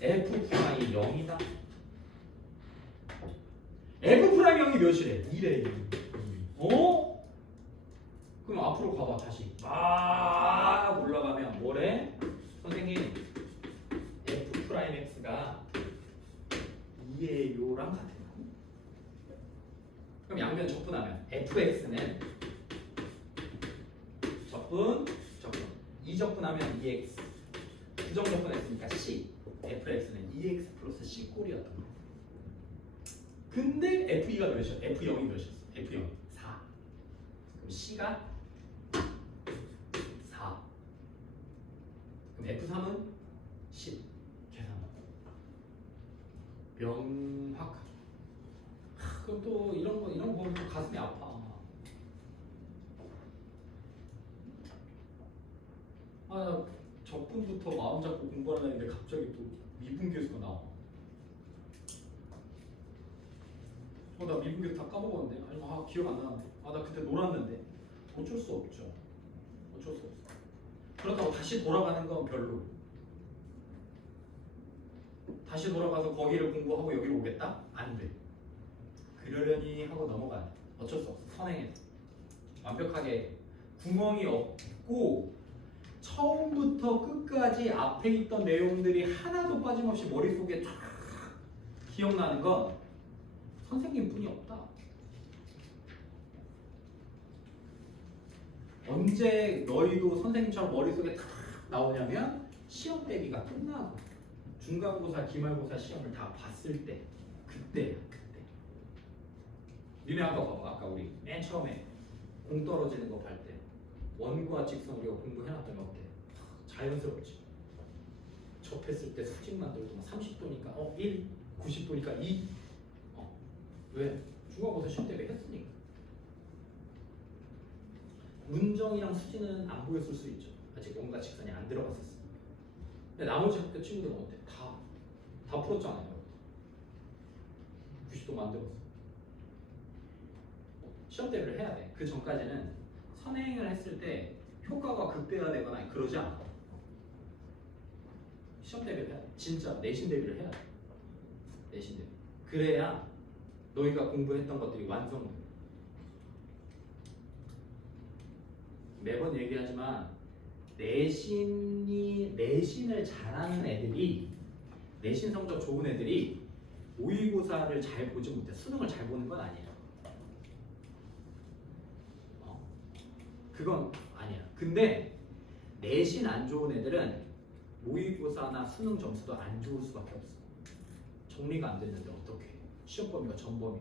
F 프라임 0이다. F 프라임 0이 몇이래? 2래. 어? 그럼 앞으로 가봐 다시. 막 올라가면 뭐래? 선생님 F 프라임 X가 2예요랑 같아요. 그럼 양변 적분하면 FX는 적분 2적분하면 2X 부정적분했으니까 C FX는 2X 플러스 C 꼴이었던 거야. 근데 F2가 몇이야? F0이 몇이었어? F0 4. 그럼 C가 4. 그럼 F3은 10. 계산하고 명확하게. 그럼 또 이런 거 보면 또 가슴이 아파. 아, 적분부터 마음 잡고 공부하려 했는데 갑자기 또 미분계수가 나와. 나 미분계수 다 까먹었는데. 아니, 기억 안 나는데. 나 그때 놀았는데. 어쩔 수 없죠. 어쩔 수 없어. 그렇다고 다시 돌아가는 건 별로. 다시 돌아가서 거기를 공부하고 여기로 오겠다? 안 돼. 그러려니 하고 넘어가야 돼. 어쩔 수 없어. 선행해서. 완벽하게 구멍이 없고 처음부터 끝까지 앞에 있던 내용들이 하나도 빠짐없이 머릿속에 쫙 기억나는 건 선생님뿐이 없다. 언제 너희도 선생님처럼 머릿속에 탁 나오냐면 시험 대비가 끝나고 중간고사, 기말고사 시험을 다 봤을 때 그때야. 그때. 니네 아까 봐봐. 아까 우리 맨 처음에 공 떨어지는 거 볼 때 원과 직선 우리가 공부해놨더니 어때? 자연스럽지. 접했을 때 수직 만들고 막 30도니까 1, 90도니까 2. 왜? 중간고사 시험 대비 했으니까. 문정이랑 수지는 안 보였을 수 있죠. 아직 원과 직선이 안 들어갔었어. 근데 나머지 학교 친구들은 어때? 다 풀었잖아요. 90도 만들었어. 시험 대비를 해야 돼. 그 전까지는 선행을 했을 때 효과가 극대화되거나 그러지 않아. 시험 대비를 해야 돼. 진짜 내신 대비를 해야 돼. 내신 대비. 그래야 너희가 공부했던 것들이 완성돼. 매번 얘기하지만 내신을 잘하는 애들이 내신 성적 좋은 애들이 모의고사를 잘 보지 못해. 수능을 잘 보는 건 아니에요. 그건 아니야. 근데 내신 안 좋은 애들은 모의고사나 수능 점수도 안 좋을 수밖에 없어. 정리가 안 됐는데 어떻게? 시험 범위가 전범위.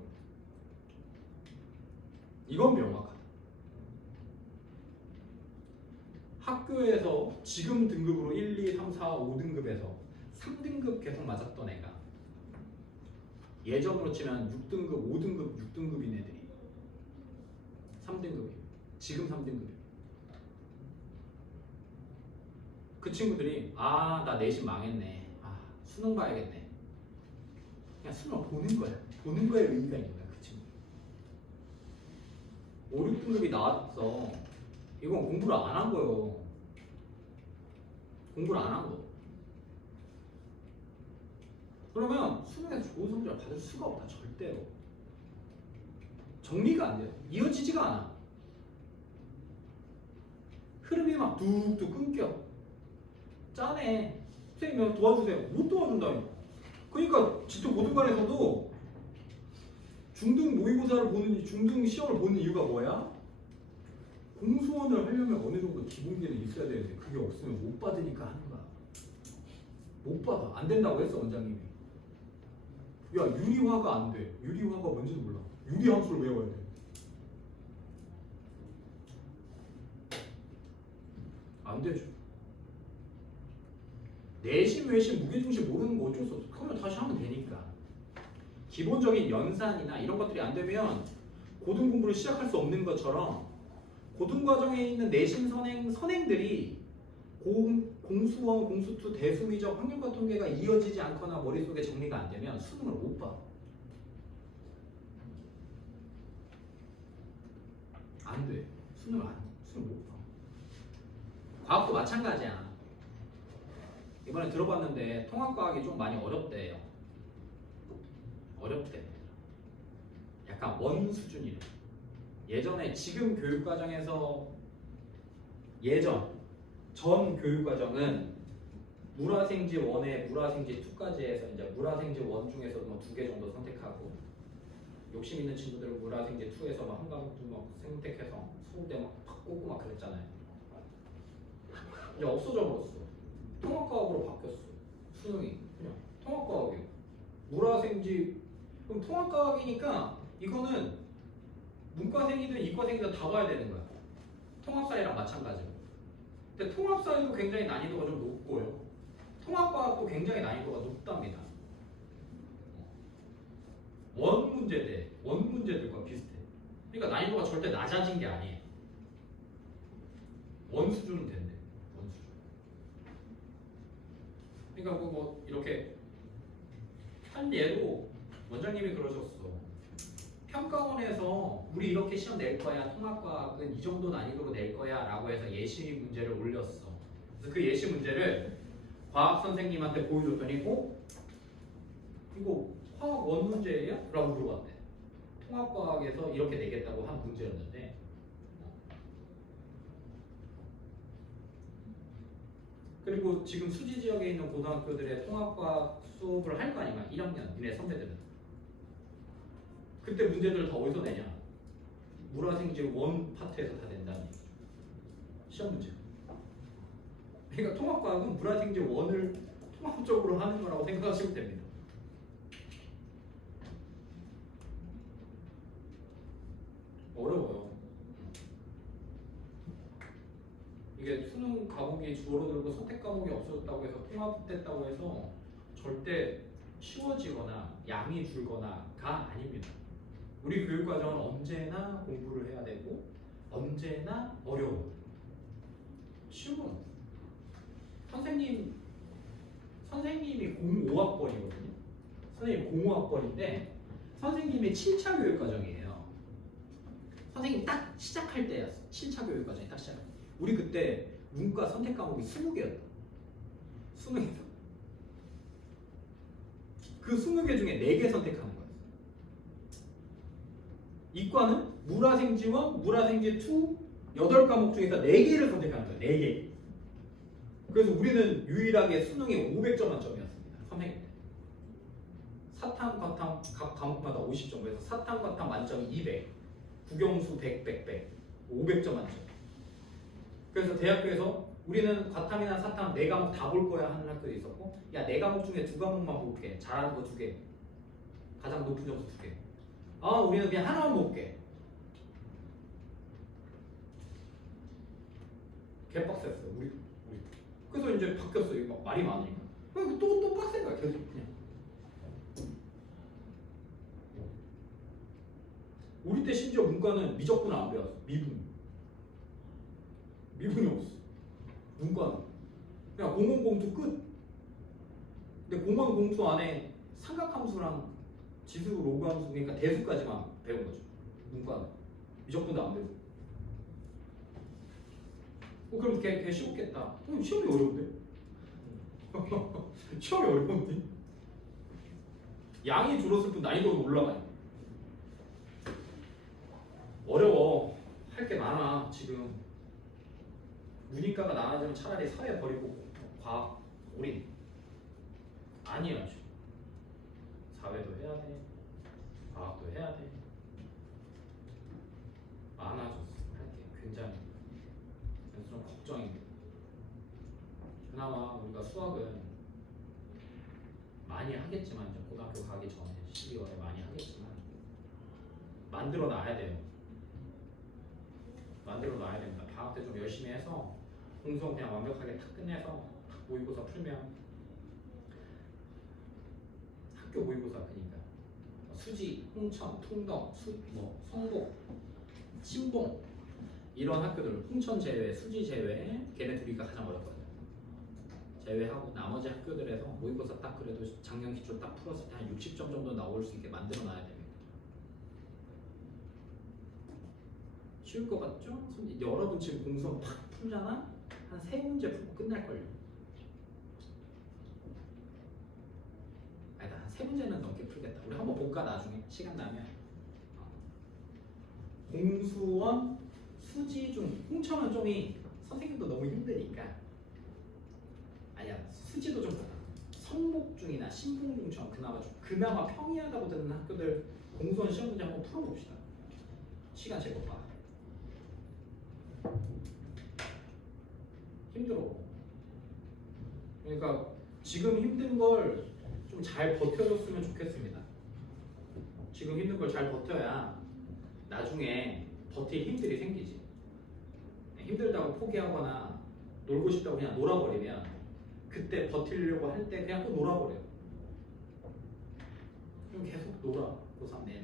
이건 명확하다. 학교에서 지금 등급으로 1, 2, 3, 4, 5등급에서 3등급 계속 맞았던 애가 예전으로 치면 6등급, 5등급, 6등급인 애들이 3등급이 지금 3등급이 그 친구들이 나 내신 망했네. 수능 봐야겠네. 그냥 수능 보는 거야. 보는 거에 의의가 있는 거야. 그 친구 5, 6등급이 나왔어. 이건 공부를 안 한 거예요. 공부를 안 한 거. 그러면 수능에서 좋은 성적을 받을 수가 없다. 절대로. 정리가 안 돼요. 이어지지가 않아. 흐름이 막 뚝뚝 끊겨. 짜네. 선생님 도와주세요. 못 도와준다니까. 그러니까 직접 고등반에서도 중등 모의고사를 보는 중등 시험을 보는 이유가 뭐야? 공수원을 하려면 어느 정도 기본기는 있어야 되는데 그게 없으면 못 받으니까 하는 거야. 못 받아. 안 된다고 했어 원장님이. 야 유리화가 안 돼. 유리화가 뭔지도 몰라. 유리함수를 외워야 돼. 안 되죠. 내신, 외신, 무게중심 모르는 거 어쩔 수 없어. 그러면 다시 하면 되니까. 기본적인 연산이나 이런 것들이 안 되면 고등 공부를 시작할 수 없는 것처럼 고등과정에 있는 내신 선행들이 공수원, 공수투, 대수위적, 확률과 통계가 이어지지 않거나 머릿속에 정리가 안 되면 수능을 못 봐. 안 돼. 수능 못 봐. 과학도 마찬가지야. 이번에 들어봤는데 통합과학이 좀 많이 어렵대요. 어렵대. 약간 원 수준이래. 예전에 지금 교육과정에서 전 교육과정은 물화생지 1에 물화생지 2까지 해서 이제 물화생지 1 중에서도 뭐 2개 정도 선택하고 욕심 있는 친구들은 물화생지 2에서 막 한 과목 막 선택해서 수능대 막 꽂고 막 그랬잖아요. 이제 없어져 버렸어. 통합과학으로 바뀌었어. 수능이 그냥 통합과학이에요. 물화생지 그럼 통합과학이니까 이거는 문과생이든 이과생이든 다 봐야 되는 거야. 통합사회랑 마찬가지로. 근데 통합사회도 굉장히 난이도가 좀 높고요. 통합과학도 굉장히 난이도가 높답니다. 원 문제들과 비슷해. 그러니까 난이도가 절대 낮아진 게 아니에요. 원 수준은 된대. 원 수준. 그러니까 뭐 이렇게 한 예로 원장님이 그러셨어. 평가원에서 우리 이렇게 시험 낼 거야. 통합과학은 이 정도 난이도로 낼 거야 라고 해서 예시 문제를 올렸어. 그래서 그 예시 문제를 과학 선생님한테 보여줬더니 이거 화학 원 문제예요? 라고 물어봤대. 통합과학에서 이렇게 내겠다고 한 문제였는데 그리고 지금 수지 지역에 있는 고등학교들의 통합과학 수업을 할 거 아니야. 1학년 니네 선배들은. 그때 문제들 다 어디서 내냐? 물화생지 1 파트에서 다 낸다는 얘기. 시험 문제. 그러니까 통합과학은 물화생지 1을 통합적으로 하는 거라고 생각하시면 됩니다. 어려워요. 이게 수능 과목이 줄어들고 선택 과목이 없어졌다고 해서 통합됐다고 해서 절대 쉬워지거나 양이 줄거나가 아닙니다. 우리 교육과정은 언제나 공부를 해야 되고 언제나 어려워. 쉬운 건 선생님이 05학번이거든요. 선생님 05학번인데 선생님이 7차 교육과정이에요. 선생님 딱 시작할 때였어. 7차 교육과정이 딱 시작. 우리 그때 문과 선택 과목이 20개였다. 수능에서. 그 20개 중에 4개 선택하는 거였어. 이과는 물화생지 1, 물화생지 2 8과목 중에서 4개를 선택하는 거예요. 4개. 그래서 우리는 유일하게 수능에 500점 만점이었습니다. 선생님 때. 사탐, 과탐 각 과목마다 50점. 그래서 사탐, 과탐 만점이 200. 국영수 100, 500점 만점. 그래서 대학교에서 우리는 과탐이나 사탐 4과목 다 볼 거야 하는 학교도 있었고 야 4과목 중에 2과목만 볼게. 잘하는 거 2개. 가장 높은 점수 2개. 아 우리는 그냥 하나만 볼게. 개빡셌어 우리. 그래서 이제 바뀌었어. 이거 막 말이 많으니까. 또 빡센 거야 계속 그냥. 우리 때 심지어 문과는 미적분 안 배웠어. 미분이 없어. 문과는 그냥 공원공투 끝. 근데 공원공투 안에 삼각함수랑 지수 로그함수 그러니까 대수까지만 배운 거죠. 문과는 미적분도 안 배우고. 그럼 걔 쉬웠겠다. 시험이 어려운데? 시험이 어려운데? 양이 줄었을 뿐 난이도는 올라가요. 어려워. 할 게 많아 지금. 문이과가 나아지면 차라리 사회 버리고 과학 올인. 아니야 지금. 사회도 해야 돼. 과학도 해야 돼. 많아졌어. 할 게 굉장히. 그래서 좀 걱정입니다. 그나마 우리가 수학은 많이 하겠지만 이제 고등학교 가기 전에 12월에 많이 하겠지만 만들어 놔야 돼요. 만들어 놔야 됩니다. 방학 때 좀 열심히 해서 공성 그냥 완벽하게 탁 끝내서 모의고사 풀면 학교 모의고사 그러니까 수지, 홍천, 통덕, 성북, 신봉 이런 학교들 홍천 제외, 수지 제외 걔네 둘이가 가장 어렵거든요. 제외하고 나머지 학교들에서 모의고사 딱 그래도 작년 기출 딱 풀었을 때 한 60점 정도 나올 수 있게 만들어 놔야 됩니다. 쉬울 것 같죠? 여러분 지금 공성 팍 풀잖아? 한 3문제 풀고 끝날걸요. 아니다, 한 3문제는 넘게 풀겠다. 우리 한번 볼까 나중에 시간 나면. 공수원, 수지중, 홍천은 좀이 선생님도 너무 힘드니까 아니야 수지도 좀 보다. 성목중이나 신봉중처럼 그나마 평이하다고 듣는 학교들 공수원 시험 문제 한번 풀어봅시다. 시간 제법 봐. 힘들어. 그러니까 지금 힘든 걸 좀 잘 버텨줬으면 좋겠습니다. 지금 힘든 걸 잘 버텨야 나중에 버틸 힘들이 생기지. 힘들다고 포기하거나 놀고 싶다고 그냥 놀아버리면 그때 버틸려고 할 때 그냥 또 놀아버려요. 그럼 계속 놀아 고3 내내.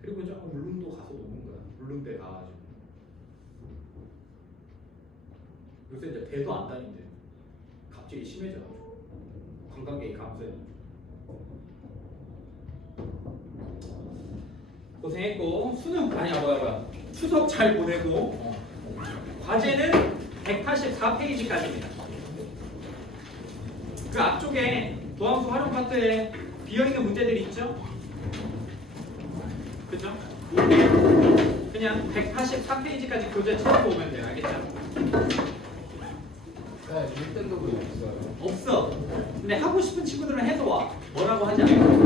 그리고 이제 울릉도 가서 노는 거야. 울릉대 가가지고. 요새 이제 배도 안 다닌대. 갑자기 심해져가지고 관광객이 감소해. 고생했고 수능 아니야 뭐야 추석 잘 보내고 과제는 184페이지까지입니다. 그 앞쪽에 도함수 활용 파트에 비어있는 문제들이 있죠? 그죠? 그냥 184페이지까지 교재 찾아보면 돼요. 알겠죠? 네, 1등급이 없어요. 없어. 근데 하고 싶은 친구들은 해서 와. 뭐라고 하지 않아요.